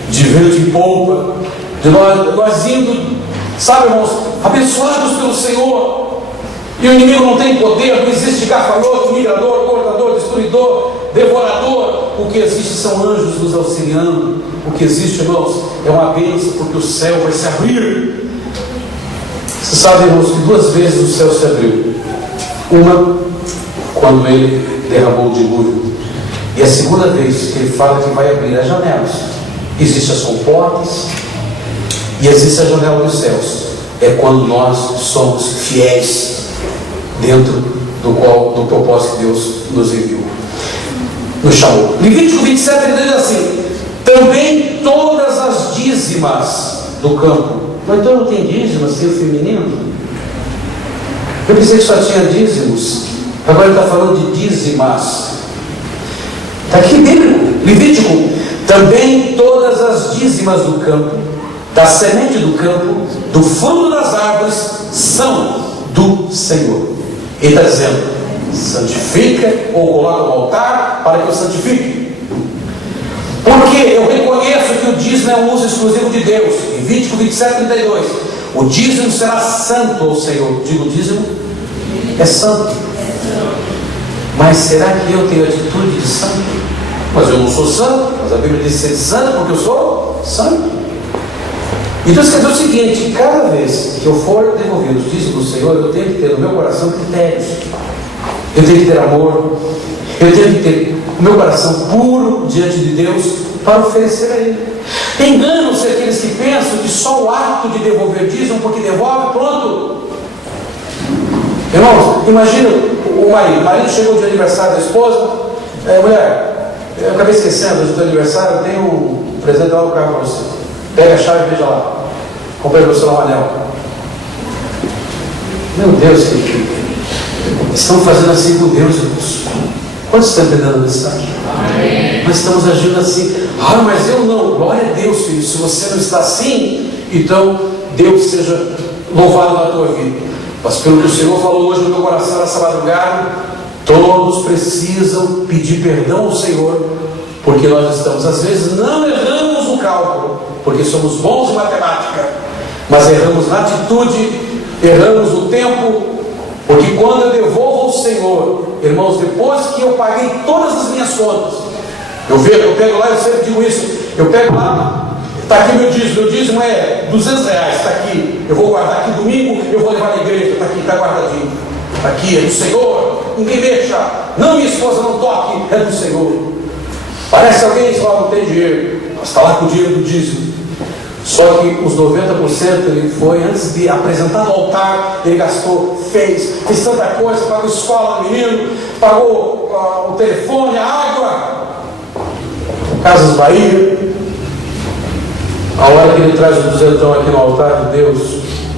de vento em polpa, de nós indo, sabe, irmãos, abençoados pelo Senhor. E o inimigo não tem poder, não existe gafanhoto, migrador, cortador, destruidor, devorador. O que existe são anjos nos auxiliando. O que existe, irmãos, é uma bênção, porque o céu vai se abrir. Você sabe, irmãos, que 2 vezes o céu se abriu. Uma, quando Ele derramou o dilúvio. E a segunda vez que Ele fala que vai abrir as janelas. Existem as comportas e existe a janela dos céus. É quando nós somos fiéis dentro do propósito que Deus nos enviou, nos chamou. Levítico 27, ele diz assim: também todas as dízimas do campo. Mas então não tem dízimas, tem o feminino? Eu pensei que só tinha dízimos. Agora ele está falando de dízimas. Está aqui bíblico, Levítico. Também todas as dízimas do campo, da semente do campo, do fruto das árvores, são do Senhor. Ele está dizendo: santifica, ou coloca no altar para que eu santifique. Porque eu reconheço que o dízimo é um uso exclusivo de Deus. Levítico 27, 32. O dízimo será santo ao Senhor. Digo, o dízimo é santo. Mas será que eu tenho atitude de santo? Mas eu não sou santo. Mas a Bíblia diz ser santo porque eu sou santo. Então isso quer dizer o seguinte: cada vez que eu for devolver os dízimos do Senhor, eu tenho que ter no meu coração critérios. Eu tenho que ter amor. Eu tenho que ter o meu coração puro diante de Deus para oferecer a Ele. Enganam-se aqueles que pensam que só o ato de devolver dízimo, porque devolve, pronto. Irmãos, imagina o marido chegou de aniversário da esposa, mulher, eu acabei esquecendo do teu aniversário, eu tenho um presente lá no carro para você. Pega a chave e veja lá. Comprei para você um anel. Meu Deus, que estão fazendo assim com Deus, irmãos. Quantos estão entendendo a mensagem? Nós estamos agindo assim. Ah, mas eu não. Glória a Deus, filho. Se você não está assim, então Deus seja louvado na tua vida. Mas pelo que o Senhor falou hoje no meu coração nessa madrugada, todos precisam pedir perdão ao Senhor, porque nós estamos, às vezes, não erramos no cálculo, porque somos bons em matemática, mas erramos na atitude, erramos no tempo, porque quando eu devolvo ao Senhor, irmãos, depois que eu paguei todas as minhas contas, eu pego lá, eu sempre digo isso, eu pego lá, está aqui meu dízimo é R$200, está aqui, eu vou guardar aqui domingo, eu vou levar na igreja, está aqui, está guardadinho, está aqui, é do Senhor, ninguém mexa, não, minha esposa não toque, é do Senhor. Parece alguém que fala, não tem dinheiro, mas está lá com o dinheiro do dízimo. Só que os 90% ele foi, antes de apresentar no altar, ele gastou, fez tanta coisa, pagou escola do menino, pagou o telefone, a água, Casas Bahia. A hora que ele traz o duzentão aqui no altar de Deus,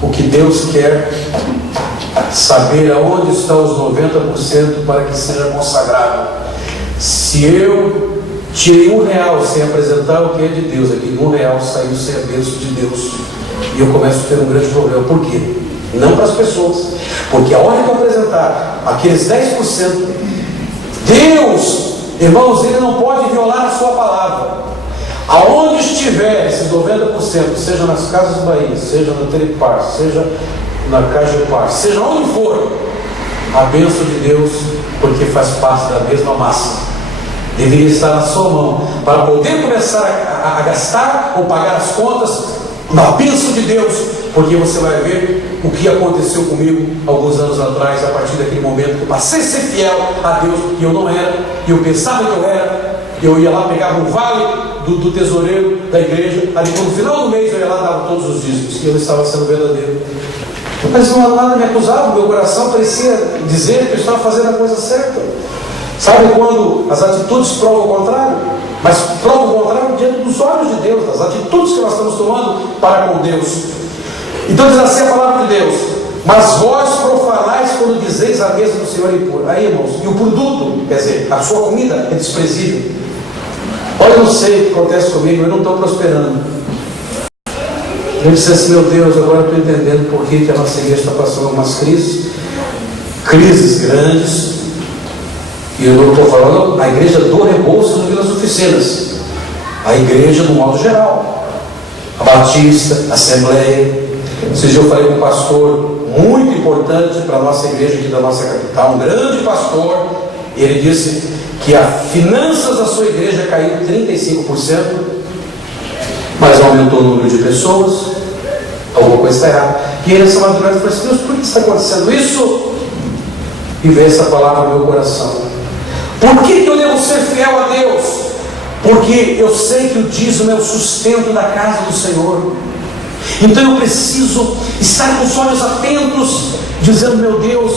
o que Deus quer saber aonde estão os 90% para que seja consagrado. Se eu tirei R$1 sem apresentar o que é de Deus, aqui R$1 saiu sem a bênção de Deus, e eu começo a ter um grande problema. Por quê? Não para as pessoas, porque a hora que eu apresentar aqueles 10%, Deus, irmãos, Ele não pode violar a sua palavra. Aonde estiver esses 90%, seja nas Casas Bahia, seja na Telepar, seja na Cajepar, seja onde for, a bênção de Deus, porque faz parte da mesma massa, deveria estar na sua mão, para poder começar a gastar ou pagar as contas na bênção de Deus, porque você vai ver o que aconteceu comigo alguns anos atrás, a partir daquele momento que eu passei a ser fiel a Deus, e eu não era, e eu pensava que eu era. Eu ia lá, pegava um vale do tesoureiro da igreja, ali no final do mês eu ia lá e dava todos os dízimos, e eu não estava sendo verdadeiro. Mas nada me acusava, meu coração parecia dizer que eu estava fazendo a coisa certa. Sabe quando as atitudes provam o contrário? Mas provam o contrário diante dos olhos de Deus, das atitudes que nós estamos tomando para com Deus. Então diz assim a palavra de Deus: mas vós profanais quando dizeis a mesa do Senhor impura. Aí, irmãos, e o produto, quer dizer, a sua comida é desprezível. Olha, eu não sei o que acontece comigo, eu não estou prosperando. Eu disse assim: meu Deus, agora eu estou entendendo por que a nossa igreja está passando algumas crises grandes. E eu não estou falando a igreja do Rebouças no das oficinas, a igreja do modo geral, a Batista, a Assembleia. Esse dia eu falei com um pastor muito importante para a nossa igreja aqui da nossa capital, um grande pastor, e ele disse que as finanças da sua igreja caíram 35%, mas aumentou o número de pessoas. Alguma coisa está errada. E ele, essa madrugada, falou assim: Deus, por que está acontecendo isso? E veio essa palavra no meu coração. Por que eu devo ser fiel a Deus? Porque eu sei que o dízimo é o sustento da casa do Senhor. Então eu preciso estar com os olhos atentos, dizendo: meu Deus,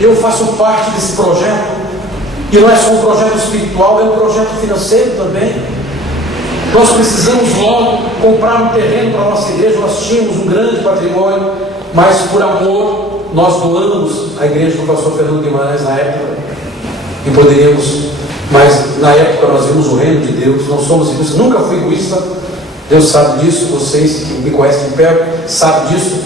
eu faço parte desse projeto. E não é só um projeto espiritual, é um projeto financeiro também. Nós precisamos logo comprar um terreno para a nossa igreja. Nós tínhamos um grande patrimônio, mas por amor nós doamos a igreja do pastor Fernando Guimarães na época. E poderíamos, mas na época nós vimos o reino de Deus, não somos egoístas, nunca fui egoísta, Deus sabe disso, vocês que me conhecem de perto sabem disso.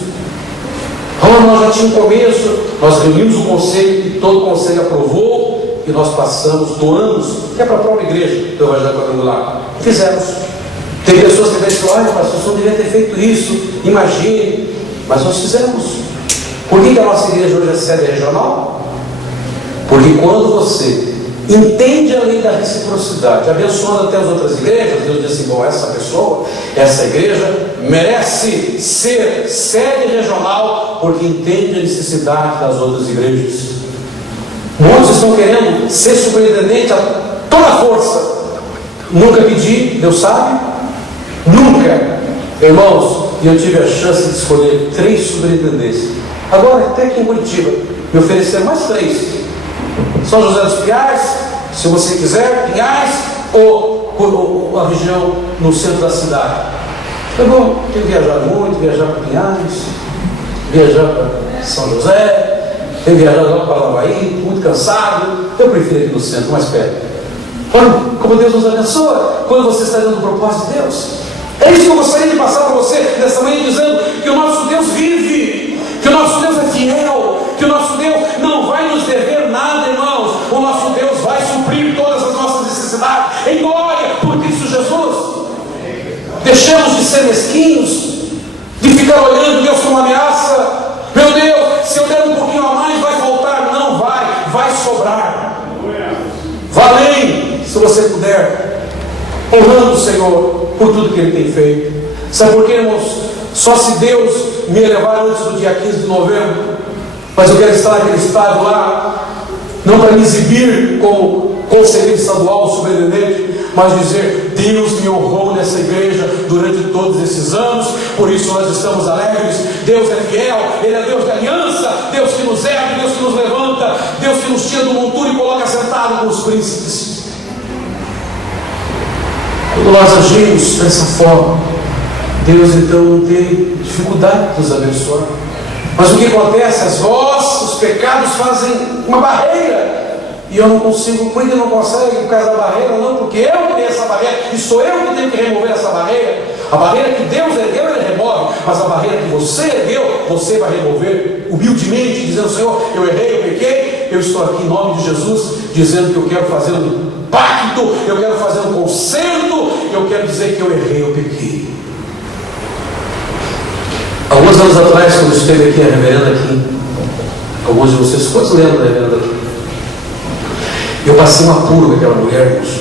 Nós já tínhamos um começo, nós reunimos o conselho e todo o conselho aprovou, e nós passamos, doamos, que é para a própria igreja do Evangelho Quadrangular. Fizemos. Tem pessoas que dizem: olha, pastor, você não devia ter feito isso, imagine, mas nós fizemos. Por que a nossa igreja hoje é sede regional? Porque quando você entende a lei da reciprocidade, abençoando até as outras igrejas, Deus diz assim: bom, essa pessoa, essa igreja merece ser sede regional, porque entende a necessidade das outras igrejas. Muitos estão querendo ser superintendente a toda força. Nunca pedi, Deus sabe, nunca. Irmãos, e eu tive a chance de escolher 3 superintendentes. Agora, até aqui em Curitiba, me ofereceram mais 3. São José dos Pinhais, se você quiser, Pinhais, ou a região no centro da cidade. Tá bom, tenho viajado muito, viajar para Pinhais, viajar para São José, tenho viajado lá para Lavaí, muito cansado. Eu prefiro aqui no centro, mais perto. Olha como Deus nos abençoa quando você está dentro do propósito de Deus. É isso que eu gostaria de passar para você nessa manhã, dizendo que o nosso Deus vive, que o nosso Deus é fiel, que o nosso Deus não vai nos dever nada, irmãos. O nosso Deus vai suprir todas as nossas necessidades em glória por Cristo Jesus. Deixemos de ser mesquinhos, de ficar olhando Deus como ameaça. Meu Deus, se eu der um pouquinho a mais, vai faltar. Não vai sobrar. Vá além, se você puder, honrando o Senhor por tudo que Ele tem feito. Sabe por quê, irmãos? Só se Deus me levar antes do dia 15 de novembro, mas eu quero estar naquele estado lá, não para me exibir como conselheiro estadual, superintendente, mas dizer: Deus me honrou nessa igreja durante todos esses anos, por isso nós estamos alegres. Deus é fiel, Ele é Deus de aliança, Deus que nos ergue, Deus que nos levanta, Deus que nos tira do monturo e coloca sentado com os príncipes. Quando nós agimos dessa forma, Deus então não tem dificuldade de nos abençoar. Mas o que acontece? As vozes, os pecados fazem uma barreira. E eu não consigo. Por que não consegue? Por causa da barreira? Não, porque eu tenho essa barreira. E sou eu que tenho que remover essa barreira. A barreira que Deus ergueu, Ele remove. Mas a barreira que você ergueu, você vai remover humildemente, dizendo: Senhor, eu errei, eu pequei. Eu estou aqui em nome de Jesus, dizendo que eu quero fazer um pacto, eu quero fazer um conserto, eu quero dizer que eu errei, eu pequei. Alguns anos atrás, quando esteve aqui a reverenda aqui, alguns de vocês, quantos lembram da reverenda aqui? Eu passei um apuro com aquela mulher, irmãos.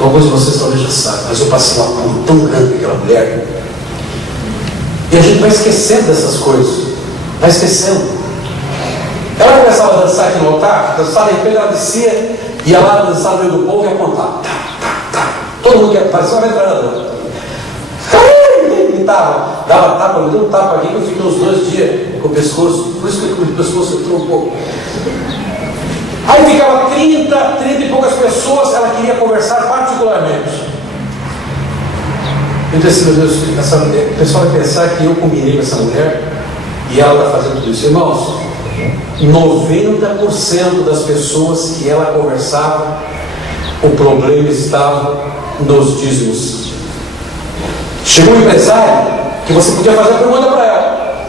Alguns de vocês talvez já sabem, mas eu passei um apuro tão grande com aquela mulher. E a gente vai esquecendo dessas coisas, vai esquecendo. Ela começava a dançar aqui no altar, dançava, de repente ela descia, ia lá dançar no meio do povo e apontar. Todo mundo que parecia uma metralhadora. Gritava. dava tapa, me deu um tapa aqui que eu fiquei uns 2 dias com o pescoço, por isso que o pescoço entrou um pouco. Aí ficava 30 e poucas pessoas, ela queria conversar particularmente. Eu disse, meu Deus, o pessoal vai pensar que eu combinei com essa mulher e ela está fazendo tudo isso. Irmãos, 90% das pessoas que ela conversava, o problema estava nos dízimos. Chegou um empresário que você podia fazer a pergunta para ela: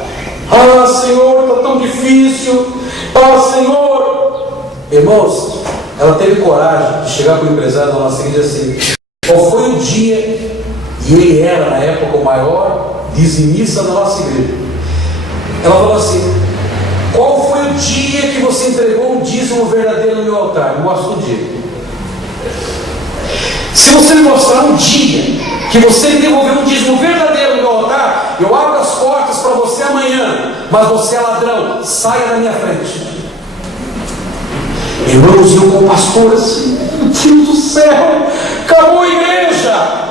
ah, Senhor, está tão difícil. Ah, Senhor. Irmãos, ela teve coragem de chegar para o empresário da nossa igreja e dizer assim: qual foi o dia, e ele era na época o maior dizimista da nossa igreja. Ela falou assim: qual foi o dia que você entregou um dízimo verdadeiro no meu altar? Me mostra um dia. Se você me mostrar um dia que você me devolveu um dízimo verdadeiro no meu altar, eu abro as portas para você amanhã, mas você é ladrão, saia da minha frente. Irmãos, eu como pastor assim, meu Deus do céu, acabou a igreja.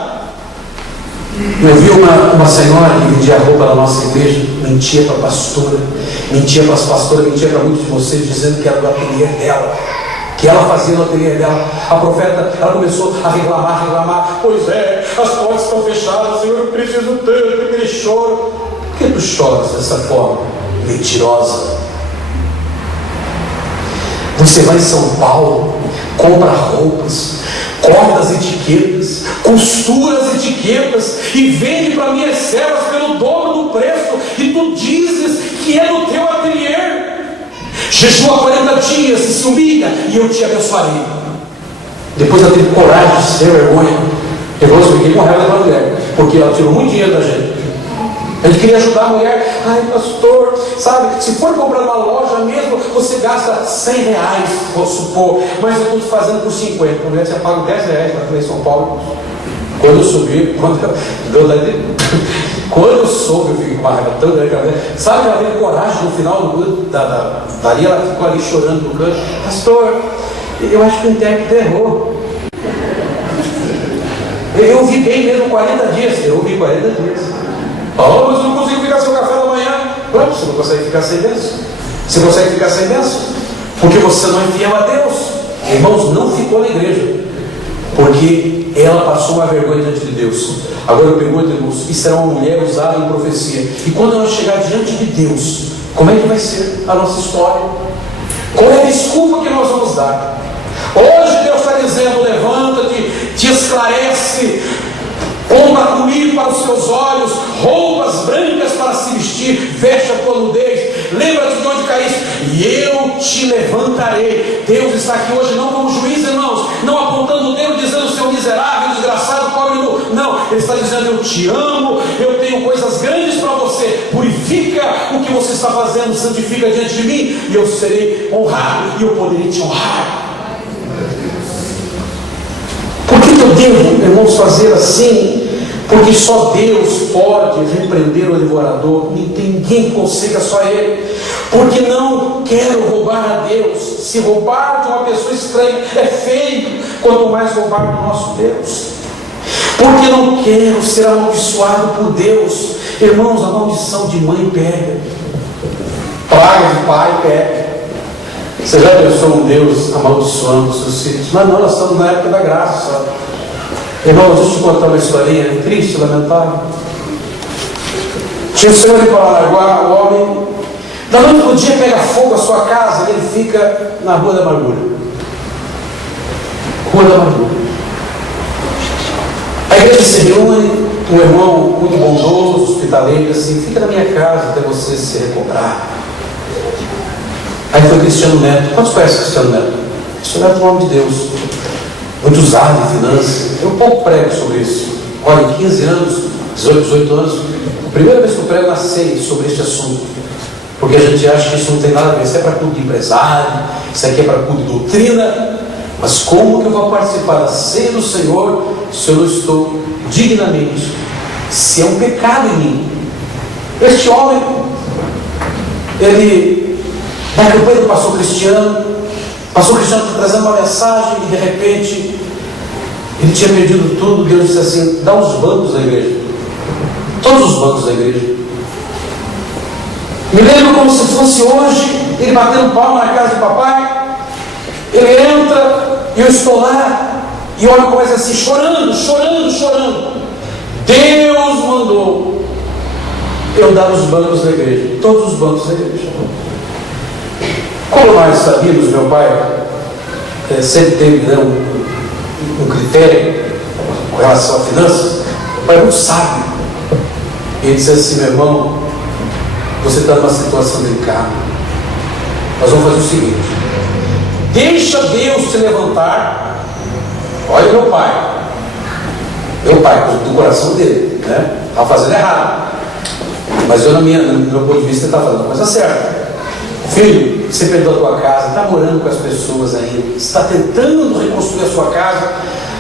Eu vi uma senhora que vendia roupa na nossa igreja, mentia para a pastora, mentia para as pastoras, mentia para muitos de vocês, dizendo que era do ateliê dela, que ela fazia no ateliê dela. A profeta, ela começou a reclamar: pois é, as portas estão fechadas, Senhor, eu preciso tanto. Ele chora. Por que tu choras dessa forma mentirosa? Você vai em São Paulo, compra roupas, corta as etiquetas, costura as etiquetas e vende para minhas servas pelo dobro do preço, e tu dizes que é no teu ateliê. Jejua 40 dias e se humilha e eu te abençoarei. Depois ela teve coragem de ser vergonha. Eu fiquei com raiva da mulher, porque ela tirou muito dinheiro da gente. Ele queria ajudar a mulher. Ai, pastor, sabe, se for comprar uma loja mesmo, você gasta 100 reais, vou supor, mas eu estou te fazendo por 50. A mulher, você paga 10 reais para ir em São Paulo. Quando eu subi, quando eu soube, eu fiquei com uma raiva tão grande. Sabe que ela teve coragem no final do culto, dali ela ficou ali chorando no canto: pastor, eu acho que o intérprete errou. Eu vi bem mesmo 40 dias. Eu vi 40 dias. Oh, mas eu não consigo ficar sem o café da manhã. Claro, você não consegue ficar sem bênção. Você consegue ficar sem bênção porque você não é fiel a Deus. Irmãos, não ficou na igreja porque ela passou uma vergonha diante de Deus. Agora eu pergunto, irmãos, isso era uma mulher usada em profecia, e quando ela chegar diante de Deus, como é que vai ser a nossa história? Qual é a desculpa que nós vamos dar? Hoje Deus está dizendo: levanta-te, te esclarece, compra colírio para os teus olhos, roupas brancas para se vestir, veste a tua nudez, lembra-te de onde caíste, e eu te levantarei. Deus está aqui hoje não como juiz, irmãos, não apontando o dedo dizendo: seu miserável, desgraçado, pobre nu. Não, Ele está dizendo: eu te amo, eu tenho coisas grandes para você, purifica o que você está fazendo, santifica diante de mim, e eu serei honrado, e eu poderei te honrar. Por que eu devo, irmãos, fazer assim? Porque só Deus pode repreender o devorador. Não tem ninguém que consiga, só Ele. Porque não quero roubar a Deus. Se roubar de uma pessoa estranha é feio, quanto mais roubar do nosso Deus. Porque não quero ser amaldiçoado por Deus. Irmãos, a maldição de mãe pega, praga de pai pega. Você já pensou um Deus amaldiçoando os seus filhos? Mas não, nós estamos na época da graça, sabe? Irmão, deixa eu te contar uma historinha triste, lamentável. Tinha um senhor em Paranaguá, um homem, da noite para o dia pega fogo a sua casa e ele fica na Rua da Amargura. Rua da Amargura. A igreja se reúne, um irmão muito bondoso, hospitaleiro, assim: fica na minha casa até você se recobrar. Aí foi Cristiano Neto. Quantos conhecem Cristiano Neto? Cristiano Neto é o nome de Deus, muito usado em finanças. Eu pouco prego sobre isso. Olha, em 15 anos, 18 anos, a primeira vez que eu prego na ceia sobre este assunto, porque a gente acha que isso não tem nada a ver. Isso é para culto de empresário, isso aqui é para culto de doutrina. Mas como que eu vou participar da ceia do Senhor se eu não estou dignamente? Se é um pecado em mim. Este homem, ele, na campanha do pastor Cristiano está trazendo uma mensagem, e de repente ele tinha perdido tudo. Deus disse assim: dá os bancos da igreja. Todos todos os bancos da igreja. Me lembro como se fosse hoje, ele batendo palma na casa de papai. Ele entra e eu estou lá, e olha coisa assim, chorando. Deus mandou eu dar os bancos da igreja, todos os bancos da igreja. Como nós sabíamos, meu pai sempre teve um critério com relação à finança. Meu pai é muito sábio. Ele disse assim: meu irmão, você está numa situação delicada. Nós vamos fazer o seguinte: deixa Deus te levantar. Olha meu pai, do coração dele, né? Estava fazendo errado, mas eu, no meu ponto de vista, estava fazendo a coisa certa. Filho, você perdeu a tua casa, está morando com as pessoas ainda, está tentando reconstruir a sua casa.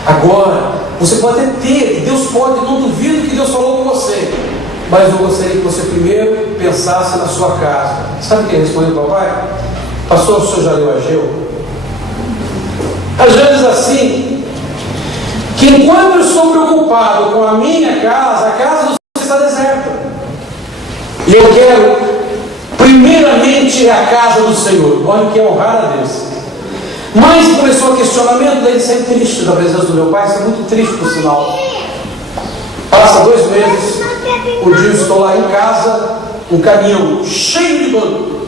Agora, você pode até ter, Deus pode, não duvido que Deus falou com você, mas eu gostaria que você primeiro pensasse na sua casa. Sabe quem respondeu para o papai? Pastor, o senhor já leu Ageu? Às vezes assim, que enquanto eu estou preocupado com a minha casa, a casa do Senhor está deserta. E eu quero, primeiramente, a casa do Senhor. Olha que é honrar a Deus. Mas começou o questionamento, daí sai triste da presença do meu pai, isso é muito triste por sinal. Passa 2 meses, um dia eu estou lá em casa, um caminhão cheio de banco.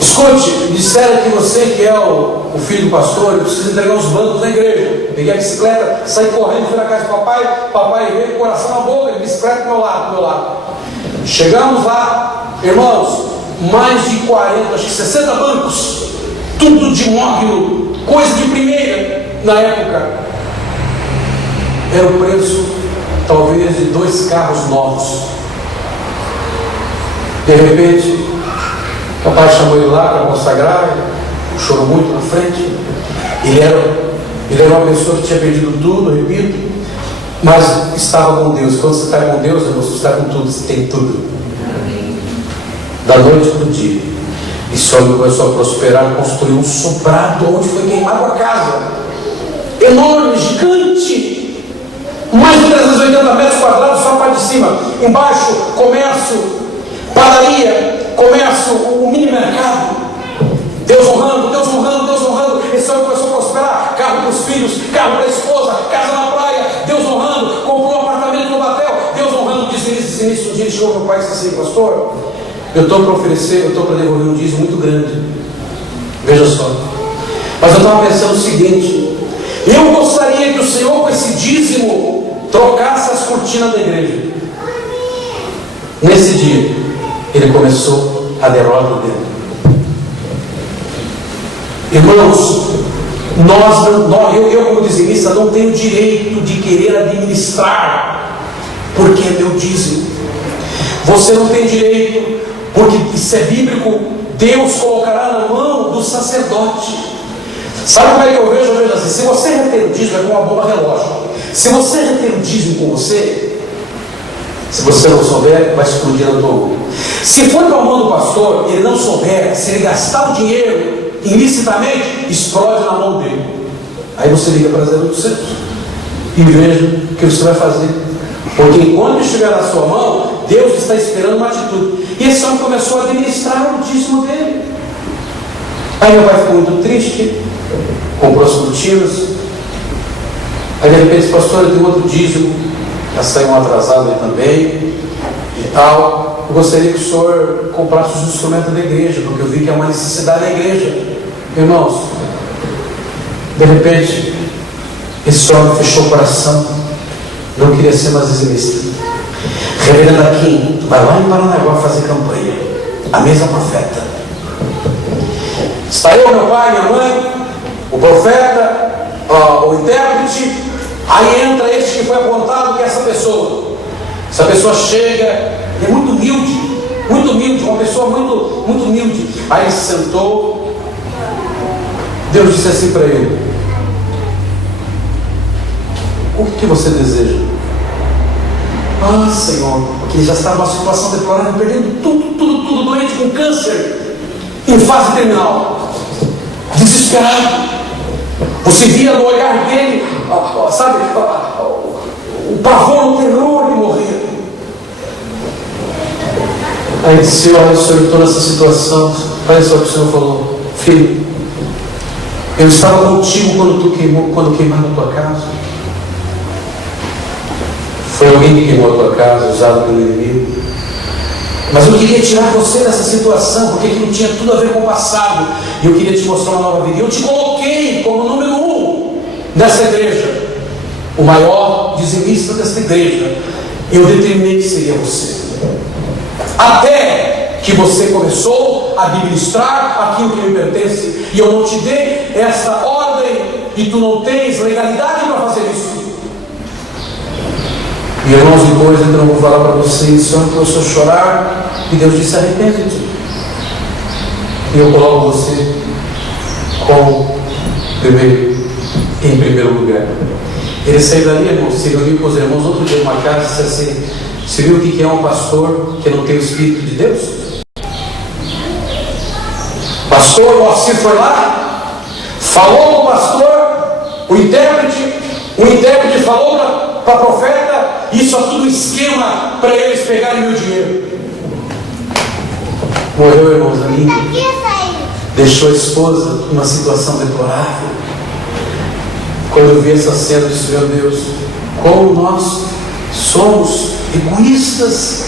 Escute, disseram que você, que é o filho do pastor, precisa entregar os bancos da igreja. Peguei a bicicleta, saí correndo, fui na casa do papai veio com o coração na boca, de bicicleta do meu lado. Chegamos lá, irmãos, mais de 40, acho que 60 bancos, tudo de móvel, coisa de primeira na época. Era o preço, talvez, de 2 carros novos. De repente, o papai chamou ele lá para consagrar, chorou muito na frente. Ele era uma pessoa que tinha perdido tudo, repito, mas estava com Deus. Quando você está com Deus, você está com tudo, você tem tudo. Da noite para o dia, esse homem começou a prosperar, construiu um sobrado onde foi queimado a casa, enorme, gigante, mais de 380 metros quadrados, só a parte de cima. Embaixo, comércio, padaria, comércio, o mini mercado. Deus honrando. Esse homem começou a prosperar. Carro para os filhos, carro para a esposa, casa na praia. Deus honrando, comprou um apartamento no Batel. Deus honrando, disse início. Um dia ele chegou meu pai e disse assim: pastor, eu estou para oferecer, eu estou para devolver um dízimo muito grande. Veja só. Mas eu estava pensando o seguinte: eu gostaria que o Senhor, com esse dízimo, trocasse as cortinas da igreja. Nesse dia, ele começou a derrota dele. Irmãos, eu como dizimista não tenho direito de querer administrar, porque é meu dízimo. Você não tem direito, porque isso é bíblico. Deus colocará na mão do sacerdote. Sabe como é que eu vejo? Eu vejo assim: se você reter o dízimo, é como uma bomba relógio. Se você reter o dízimo com você, se você não souber, vai explodir na tua mão. Se for para a mão do pastor, ele não souber, se ele gastar o dinheiro ilicitamente, explode na mão dele. Aí você liga para 0800 e veja o que você vai fazer. Porque enquanto estiver na sua mão, Deus está esperando uma atitude. E esse homem começou a administrar o dízimo dele. Aí meu pai ficou muito triste, comprou as cortinas. Aí de repente, pastor, eu tenho outro dízimo, já saiu um atrasado aí também e tal. Eu gostaria que o senhor comprasse os instrumentos da igreja, porque eu vi que é uma necessidade da igreja. Irmãos, de repente, esse homem fechou o coração, não queria ser mais dizimista. Reverendo Aquim, vai lá em Paranaguá fazer campanha, a mesma profeta. Está eu, meu pai, minha mãe, o profeta, o intérprete. Aí entra este que foi apontado, que é essa pessoa. Essa pessoa chega, é muito humilde, uma pessoa muito humilde. Aí ele se sentou. Deus disse assim para ele: o que você deseja? Ah, Senhor, porque ele já estava numa situação deplorável, perdendo tudo, doente com câncer, em fase terminal, desesperado. Você via no olhar dele, sabe, o pavor, o terror de morrer. Aí disse: olha, Senhor, estou nessa situação. Olha só o que o Senhor falou: filho, eu estava contigo quando queimaram a tua casa. Foi alguém que queimou a tua casa, usado pelo inimigo. Mas eu queria tirar você dessa situação, porque aquilo tinha tudo a ver com o passado. E eu queria te mostrar uma nova vida. E eu te coloquei como número 1 dessa igreja, o maior dizimista dessa igreja. Eu determinei que seria você. Até que você começou a administrar aquilo que me pertence. E eu não te dei essa ordem. E tu não tens legalidade para fazer isso. E irmãos, depois então eu vou falar para vocês. O Senhor começou a chorar. E Deus disse: arrepende-te. E eu coloco você como em primeiro lugar. Ele saiu dali, irmãos, se reuniu com os irmãos outro dia numa casa e disse assim: você viu o que é um pastor que não tem o Espírito de Deus? Pastor Moacir foi lá, falou com o pastor, o intérprete falou para a profeta. Isso é tudo esquema para eles pegarem meu dinheiro. Morreu, irmãos, ali. Deixou a esposa numa situação deplorável. Quando eu vi essa cena, eu disse: meu Deus, como nós somos egoístas.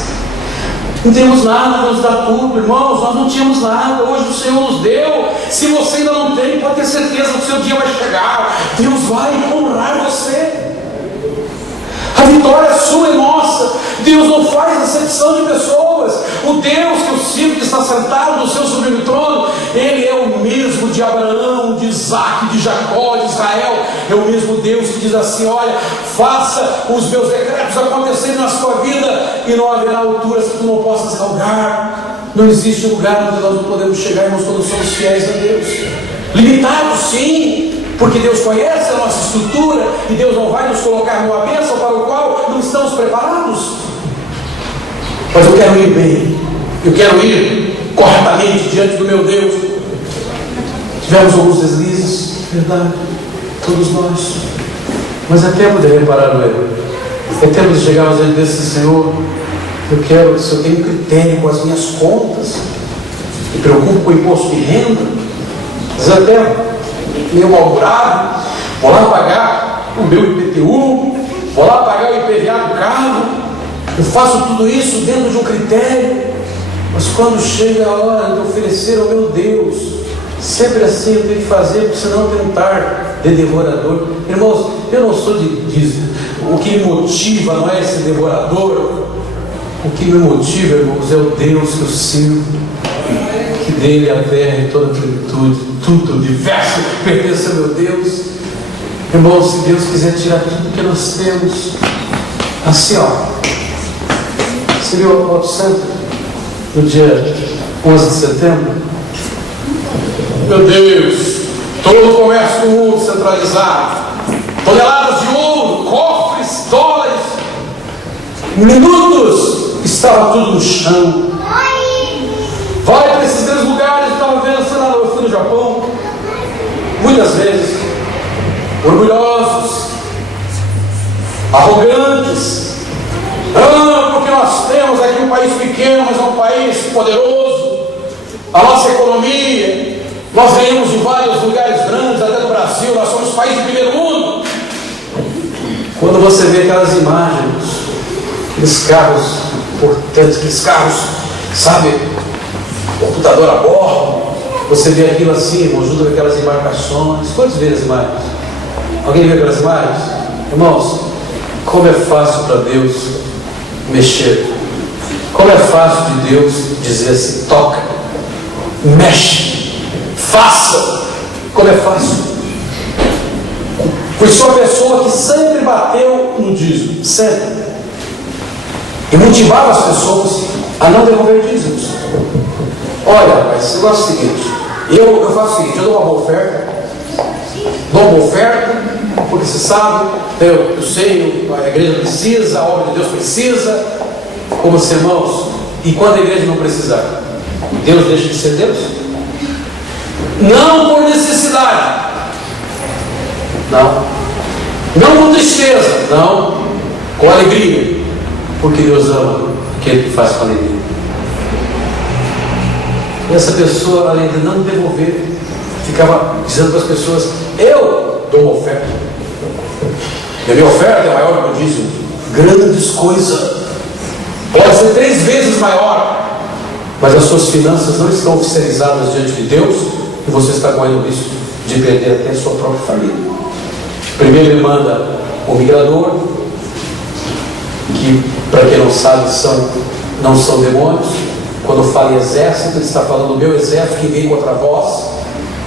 Não temos nada, Deus dá tudo, irmãos. Nós não tínhamos nada, hoje o Senhor nos deu. Se você ainda não tem, pode ter certeza que o seu dia vai chegar. Deus vai honrar você. A vitória é sua e nossa. Deus não faz acepção de pessoas. O Deus que eu sirvo, que está sentado no seu sublime trono, Ele é o mesmo de Abraão, de Isaac, de Jacó, de Israel. É o mesmo Deus que diz assim: olha, faça os meus decretos acontecerem na sua vida, e não haverá alturas que tu não possas galgar. Não existe lugar onde nós não podemos chegar, e nós todos somos fiéis a Deus. Limitados, sim, porque Deus conhece a nossa estrutura, e Deus não vai nos colocar numa bênção para o qual não estamos preparados. Mas eu quero ir bem, eu quero ir corretamente diante do meu Deus. Tivemos alguns deslizes, verdade, todos nós, mas é tempo de reparar o erro. É tempo de chegarmos diante desse: Senhor, eu quero, se eu tenho critério com as minhas contas, me preocupo com o imposto de renda, mas até meio mal-humorado, vou lá pagar o meu IPTU, vou lá pagar o IPVA do carro. Eu faço tudo isso dentro de um critério, mas quando chega a hora de oferecer ao meu Deus, sempre assim eu tenho que fazer, porque senão eu tenho um tar de devorador. Irmãos, eu não sou de o que me motiva não é esse devorador. O que me motiva, irmãos, é o Deus que eu sirvo, que dele a terra e toda a plenitude, tudo, o diverso pertence ao meu Deus. Irmãos, se Deus quiser tirar tudo que nós temos, assim, ó, você viu o Auto Center no dia 11 de setembro? Meu Deus, todo o comércio do mundo centralizado, toneladas de ouro, cofres, dólares, em minutos estava tudo no chão. Vai para esses 3 lugares. Estava vendo, eu fui no Japão muitas vezes, orgulhosos, arrogantes. Porque nós temos aqui um país pequeno, mas é um país poderoso. A nossa economia, nós ganhamos de vários lugares grandes, até do Brasil. Nós somos país de primeiro mundo. Quando você vê aquelas imagens, aqueles carros importantes, aqueles carros, sabe, computador a bordo, você vê aquilo assim, irmão, junto com aquelas embarcações. Quantos viram as imagens? Alguém viu aquelas imagens? Irmãos, como é fácil para Deus mexer. Como é fácil de Deus dizer assim: toca, mexe, faça. Como é fácil. Foi só a pessoa que sempre bateu no dízimo, sempre, e motivava as pessoas a não devolver dízimos. Olha, rapaz, eu gosto do seguinte: eu faço o seguinte, eu dou uma boa oferta, porque você sabe, eu sei, a igreja precisa, a obra de Deus precisa, como os irmãos. E quando a igreja não precisar, Deus deixa de ser Deus? Não por necessidade, não com tristeza, não, com alegria, porque Deus ama aquele que faz com alegria. E essa pessoa, além de não devolver, ficava dizendo para as pessoas: eu dou uma oferta. E a minha oferta é maior do que o dízimo. Grandes coisas. Pode ser 3 vezes maior. Mas as suas finanças não estão oficializadas diante de Deus. E você está correndo o risco de perder até a sua própria família. Primeiro ele manda o migrador, que, para quem não sabe, não são demônios. Quando fala em exército, ele está falando do meu exército que vem contra vós.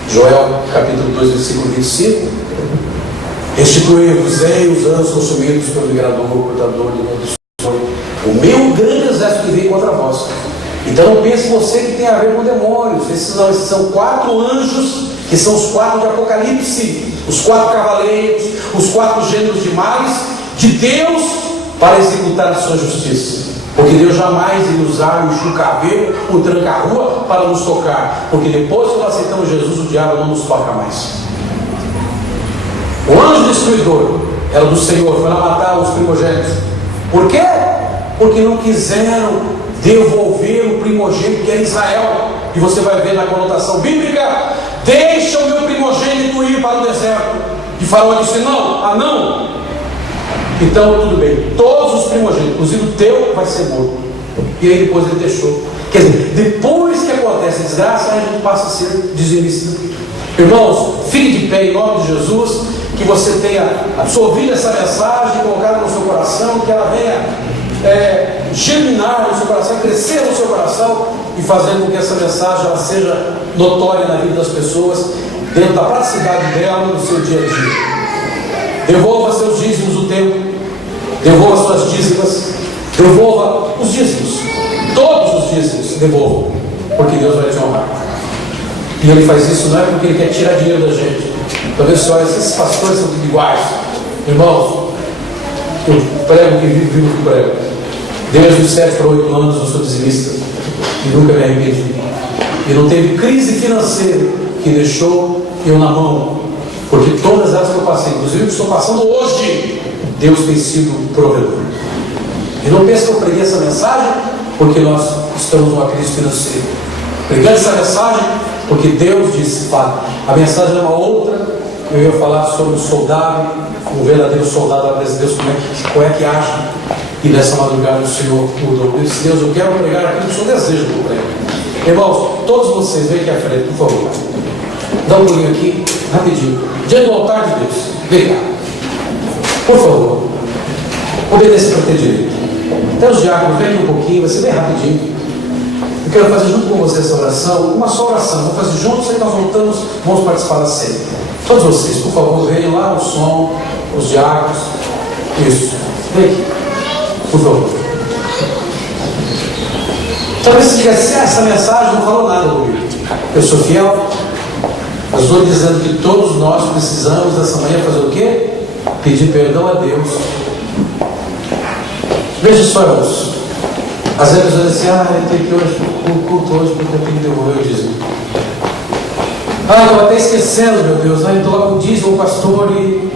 Joel capítulo 2, versículo 25. Restituí-vos-ei os anos consumidos pelo migrador, portador de maldições. O meu grande exército que vem contra vós. Então não pense você que tem a ver com demônios. Esses são 4 anjos, que são os 4 de Apocalipse, os 4 cavaleiros, os 4 gêneros de males de Deus para executar a sua justiça. Porque Deus jamais iria usar o chucaveiro, o tranca-rua para nos tocar. Porque depois que nós aceitamos Jesus, o diabo não nos toca mais. O anjo destruidor era do Senhor, foi lá matar os primogênitos. Por quê? Porque não quiseram devolver o primogênito que era Israel. E você vai ver na conotação bíblica: deixa o meu primogênito ir para o deserto. E Faraó disse: não, não. Então tudo bem, todos os primogênitos, inclusive o teu, vai ser morto. E aí depois ele deixou. Quer dizer, depois que acontece a desgraça, a gente passa a ser dizimista. Irmãos, fique de pé em nome de Jesus. Que você tenha absorvido essa mensagem, colocado no seu coração, que ela venha germinar no seu coração, crescer no seu coração e fazendo com que essa mensagem ela seja notória na vida das pessoas, dentro da praticidade dela no seu dia a dia. Devolva seus dízimos do tempo, devolva suas dízimas, devolva os dízimos, todos os dízimos, devolva, porque Deus vai te honrar. E Ele faz isso não é porque Ele quer tirar dinheiro da gente. Talvez você olhe, esses pastores são tudo iguais. Irmãos, eu prego que vivo que prego. Desde os 7 para 8 anos eu sou dizimista e nunca me arrependi. E não teve crise financeira que deixou eu na mão, porque todas elas que eu passei, inclusive que estou passando hoje, Deus tem sido provedor. E não pense que eu preguei essa mensagem porque nós estamos numa crise financeira. Pregando essa mensagem porque Deus disse: fala. A mensagem é uma outra. Eu ia falar sobre o soldado, o verdadeiro soldado da presença de Deus, como é que age. E nessa madrugada o Senhor mudou. Eu disse: Deus, eu quero pregar aquilo que o Senhor deseja que eu pregue. Irmãos, todos vocês, vem aqui à frente, por favor. Dá um pulinho aqui, rapidinho. Diante do altar de Deus. Vem cá. Por favor. Obedeça para ter direito. Até os diáconos, vem aqui um pouquinho, vai ser bem rapidinho. Eu quero fazer junto com você essa oração, uma só oração. Vamos fazer juntos, aí nós voltamos, vamos participar da ceia. Todos vocês, por favor, venham lá no som, os diáconos. Isso. Vem aqui, por favor. Talvez você diga assim: essa mensagem não falou nada comigo. Eu sou fiel. Eu estou dizendo que todos nós precisamos dessa manhã fazer o quê? Pedir perdão a Deus. Veja só, irmãos. Às vezes eu digo assim: eu tenho que ir hoje, o culto hoje, porque eu tenho que devolver o dízimo. Estou até esquecendo, meu Deus. Eu estou lá com o dízimo, o pastor, e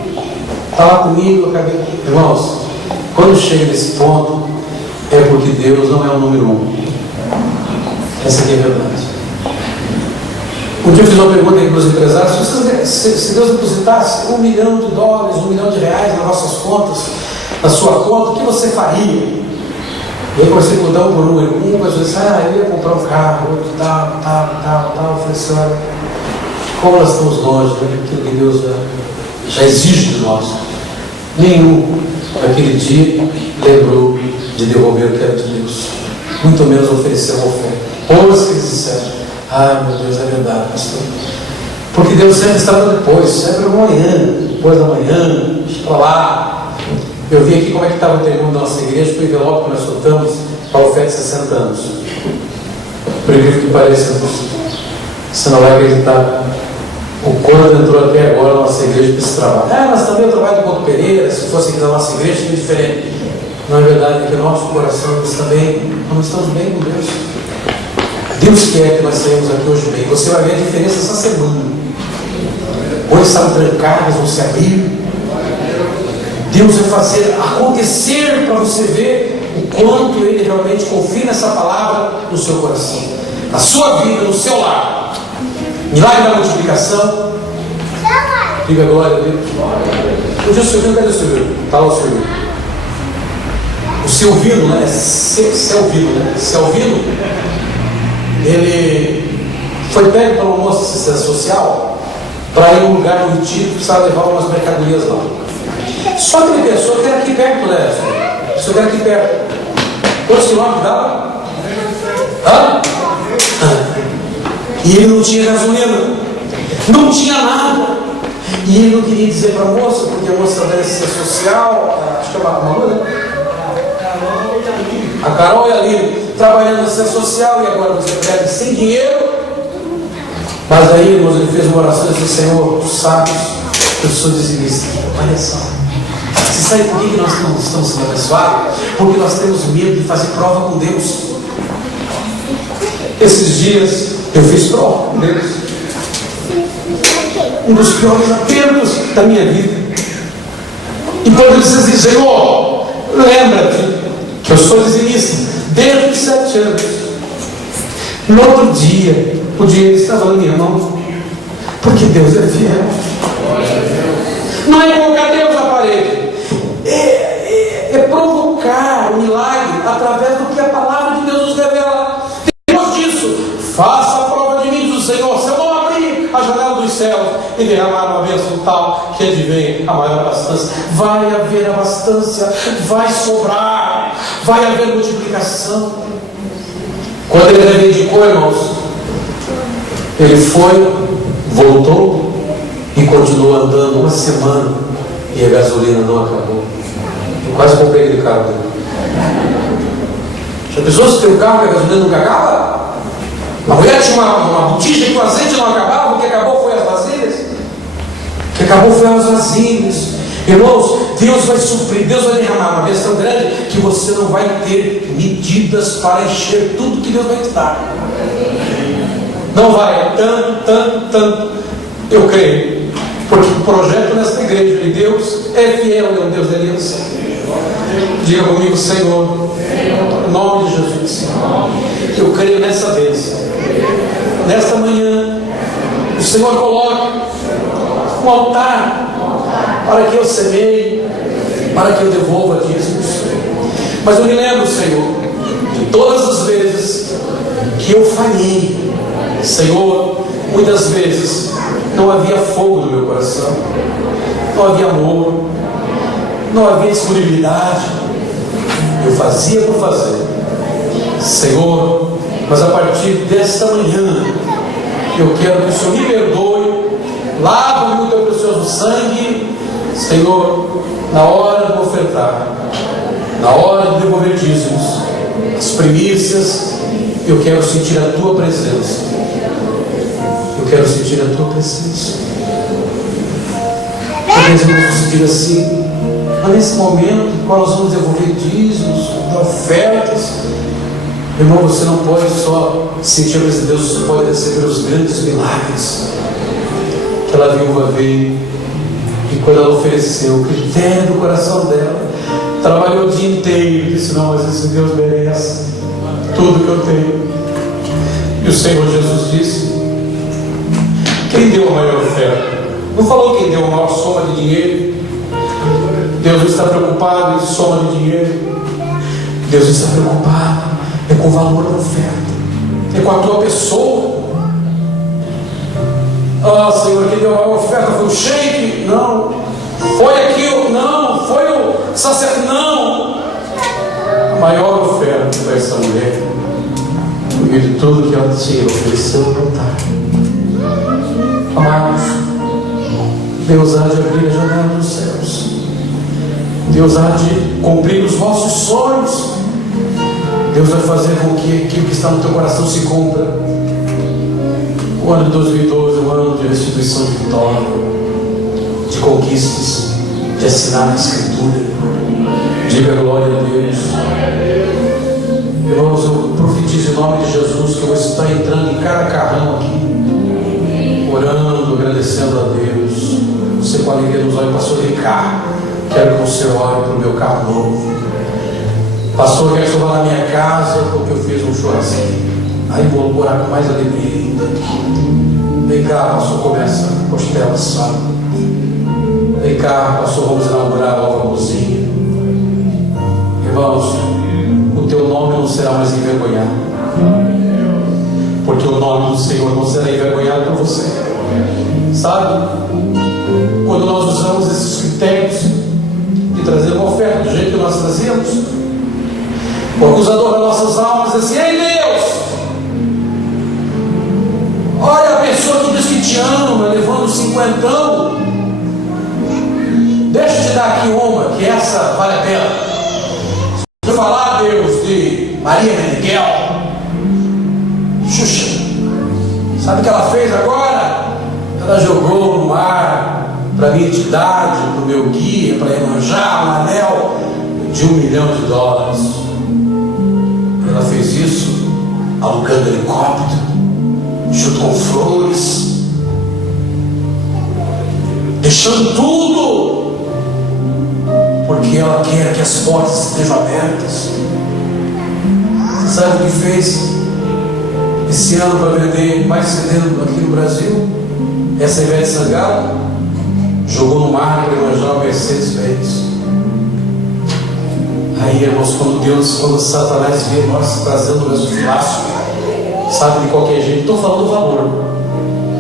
está lá comigo, eu acabei. Irmãos, quando chega nesse ponto, é porque Deus não é o número 1. Essa aqui é a verdade. Um dia eu fiz uma pergunta aqui para os empresários: se Deus depositasse $1 milhão, $1 milhão nas nossas contas, na sua conta, o que você faria? E eu comecei a contar um por um. Um vai dizer: eu ia comprar um carro, outro tal. Eu falei assim: olha, como nós estamos longe daquilo que Deus já exige de nós. Nenhum naquele dia lembrou de devolver o que era de Deus, muito menos oferecer uma oferta. Poucos que eles disseram: meu Deus, é verdade, pastor. Porque Deus sempre está para depois, sempre amanhã, depois da manhã, para lá. Eu vi aqui como é que estava o terreno da nossa igreja, com o envelope que nós soltamos para a oferta de 60 anos. Por incrível que pareça, você não vai acreditar o quanto entrou até agora na nossa igreja para esse trabalho. Mas também o trabalho do Couto Pereira, se fosse aqui da nossa igreja, seria diferente. Não é verdade que o nosso coração também, nós estamos bem com Deus. Deus quer que nós saímos aqui hoje bem. Você vai ver a diferença essa semana. Hoje estavam trancadas, vão se abrir. Deus vai fazer acontecer para você ver o quanto Ele realmente confia nessa palavra no seu coração. na sua vida, no seu lar. Milagre da multiplicação. Diga glória a Deus. Hoje o Silvino, cadê o Silvino? Está lá o Silvino. O Silvino, né? Selvino, né? Selvino, ele foi pego para uma moça de assistência social para ir num lugar no retiro que precisava levar umas mercadorias lá. Só que ele pensou que era aqui perto, né? Isso era aqui perto. Quantos quilômetros dava? Hã? E ele não tinha gasolina, não tinha nada. E ele não queria dizer para a moça, porque a moça da assistência social, acho que é uma Malu, né? A Carol e a Lili trabalhando na assistência social e agora você pede sem dinheiro. Mas aí, irmãos, ele fez uma oração e disse: Senhor, tu sabes que eu sou dizimista. Olha só. Você sabe por que nós não estamos sendo abençoados? Porque nós temos medo de fazer prova com Deus. Esses dias eu fiz prova com Deus. Um dos piores apertos da minha vida. E quando eu disse assim: Senhor, lembra-te que eu sou dizimista desde os 7 anos. No outro dia, o dinheiro estava na minha mão, porque Deus é fiel. Não é colocar Deus na parede, é provocar o milagre através do que a palavra de Deus nos revela. Depois disso, faça a prova de mim, diz o Senhor. Se eu não abrir a janela dos céus e derramar uma bênção tal que advém a maior abastança, vai haver abastança, vai sobrar, vai haver multiplicação. Quando ele reivindicou, irmãos, ele foi, voltou e continuou andando uma semana e a gasolina não acabou. Eu quase comprei aquele carro dele. Já pensou se tem um carro que a gasolina nunca acaba? A mulher tinha uma botija que o azeite não acabava, o que acabou foi as vasilhas. O que acabou foi as vasilhas. Irmãos, Deus vai suprir, Deus vai derramar uma bênção grande que você não vai ter medidas para encher tudo que Deus vai te dar. Não vai, tanto. Eu creio, porque o projeto nesta igreja de Deus é fiel, é um Deus de aliança. Diga comigo: Senhor, em nome de Jesus, eu creio nessa bênção. Nesta manhã, o Senhor coloque um altar para que eu semeie, para que eu devolva dízimos. Mas eu me lembro, Senhor, de todas as vezes que eu falhei. Senhor, muitas vezes não havia fogo no meu coração, não havia amor, não havia disponibilidade. Eu fazia por fazer, Senhor, mas a partir desta manhã eu quero que o Senhor me perdoe, lava-me no teu precioso sangue, Senhor, na hora de ofertar, na hora de devolver dízimos, as primícias. Eu quero sentir a tua presença. Eu quero sentir a tua presença. Talvez eu não sentir assim, mas nesse momento, quando nós vamos devolver dízimos, ofertas, irmão, você não pode só sentir a presença de Deus, você pode receber os grandes milagres. Aquela viúva veio e quando ela ofereceu o critério do coração dela, trabalhou o dia inteiro e disse: não, mas esse Deus merece tudo que eu tenho. E o Senhor Jesus disse: quem deu a maior oferta? Não falou quem deu a maior soma de dinheiro. Deus não está preocupado em soma de dinheiro. Deus está preocupado é com o valor da oferta, é com a tua pessoa. Ah, Senhor, quem deu a maior oferta foi o sheik? Não. Foi aquilo? Não. Foi o sacerdote? Não. A maior oferta foi essa mulher, porque de tudo que ela tinha ofereceu no altar. Amados, Deus há de abrir a janela dos céus. Deus há de cumprir os vossos sonhos. Deus vai fazer com que aquilo que está no teu coração se cumpra. O ano de 2012 é um ano de restituição de vitória, de conquistas, de assinar a Escritura. Diga glória a Deus. Irmãos, eu profetizo em nome de Jesus que eu vou estar entrando em cada carrão aqui, orando, agradecendo a Deus. Você com alegria nos olhos: pastor Ricardo, quero que você ore para o meu carro novo. Pastor, quero que você vá na minha casa porque eu fiz um churrasquinho. Aí vou orar com mais alegria ainda. Vem cá, pastor, começa a costela assada. Vem cá, pastor, vamos inaugurar a nova cozinha. Irmãos, o teu nome não será mais envergonhado, porque o nome do Senhor não será envergonhado por você. Sabe? Quando nós usamos esses critérios de trazer uma oferta do jeito que nós trazemos, o acusador das nossas almas diz assim: ei Deus, olha a pessoa que diz que te ama, levando 50, deixa eu te dar aqui uma, que essa vale a pena. Se eu falar, Deus, de Maria Meneghel, Xuxa, sabe o que ela fez agora? Ela jogou no mar para a minha entidade, para o meu guia, para Iemanjá, um anel de $1 milhão. Ela fez isso alugando helicóptero, junto com flores, deixando tudo, porque ela quer que as portas estejam abertas. Você sabe o que fez esse ano para vender mais CD aqui no Brasil? Essa Ivete Sangalo jogou no mar para Iemanjá o Mercedes-Benz. Aí, irmãos, quando Satanás vê nós trazendo o mesmo fiasco, sabe, de qualquer jeito, estou falando do valor,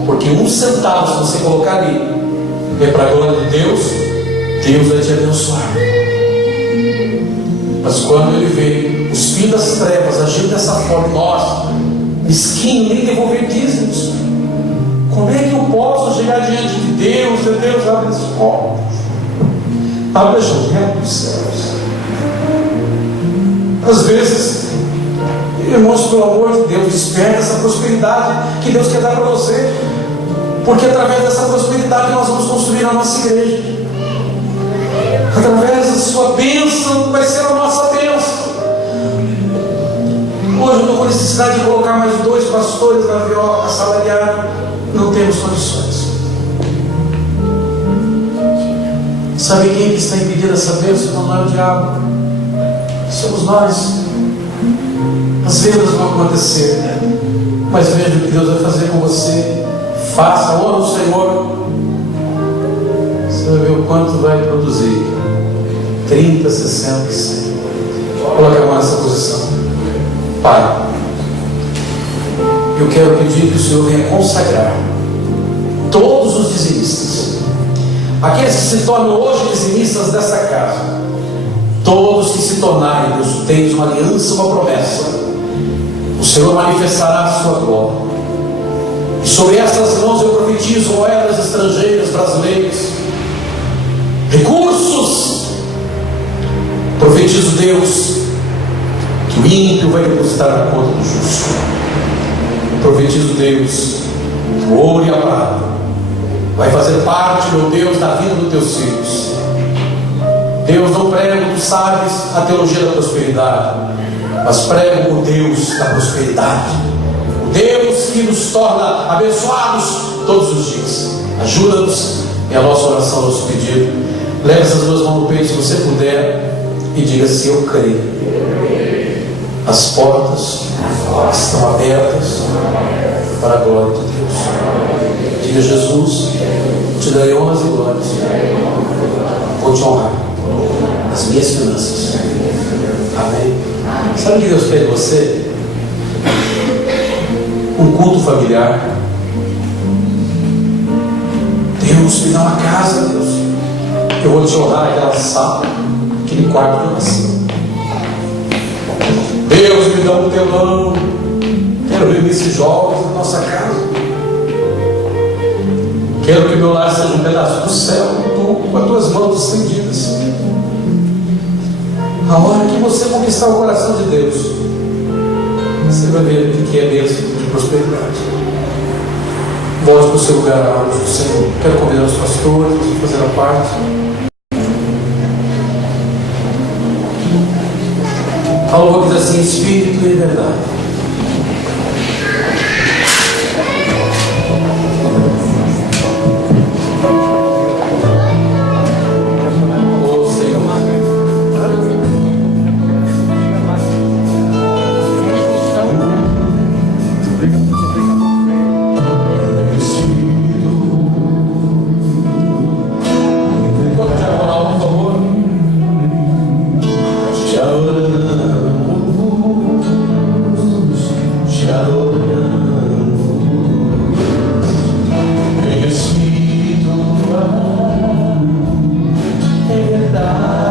porque 1 centavo, se você colocar ali, é para a glória de Deus, Deus vai te abençoar. Mas quando ele vê os filhos das trevas agindo dessa forma, nós, mesquinho, nem devolver dízimos, como é que eu posso chegar diante de Deus? E Deus abre as portas, abre a janela dos céus. Às vezes, irmãos, pelo amor de Deus, desperta essa prosperidade que Deus quer dar para você, porque através dessa prosperidade nós vamos construir a nossa igreja. Através da sua bênção vai ser a nossa bênção. Hoje eu estou com necessidade de colocar mais 2 pastores na viola assalariada. Não temos condições. Sabe quem que está impedindo essa bênção? Não é o diabo, somos nós. As vendas vão acontecer, mas veja o que Deus vai fazer com você. Faça, honra o Senhor, você vai ver o quanto vai produzir. 30, 60, 100. Coloque a mão nessa posição. Pai, eu quero pedir que o Senhor venha consagrar todos os dizimistas, aqueles que se tornam hoje dizimistas dessa casa, todos que se tornarem, Deus, tens uma aliança, uma promessa, o Senhor manifestará a sua glória. E sobre essas mãos eu profetizo moedas estrangeiras, brasileiras, recursos. Profetizo, Deus, que o ímpio vai depositar na conta do justo. Profetizo, Deus, que o ouro e a prata vai fazer parte, meu Deus, da vida dos teus filhos. Deus, não prego, tu sabes, a teologia da prosperidade, mas prego o Deus da prosperidade, o Deus que nos torna abençoados todos os dias. Ajuda-nos em a nossa oração, nosso pedido. Leve essas 2 mãos no peito, se você puder, e diga assim: eu creio. As portas estão abertas para a glória de Deus. Diga: Jesus, te darei honras e glórias. Vou te honrar nas minhas finanças. Amém. Sabe o que Deus quer de você? Um culto familiar. Deus, me dá uma casa, Deus. Eu vou te honrar naquela sala, aquele quarto que eu nasci. Deus, me dá um telão. Quero reunir esses jovens na nossa casa. Quero que meu lar seja um pedaço do céu, com as tuas mãos estendidas. A hora que você conquistar o coração de Deus, você vai ver o que é bênção de prosperidade. Volte para o seu lugar aonde o Senhor. Quero convidar os pastores para fazer a parte. A louva diz assim: Espírito e verdade. verdade.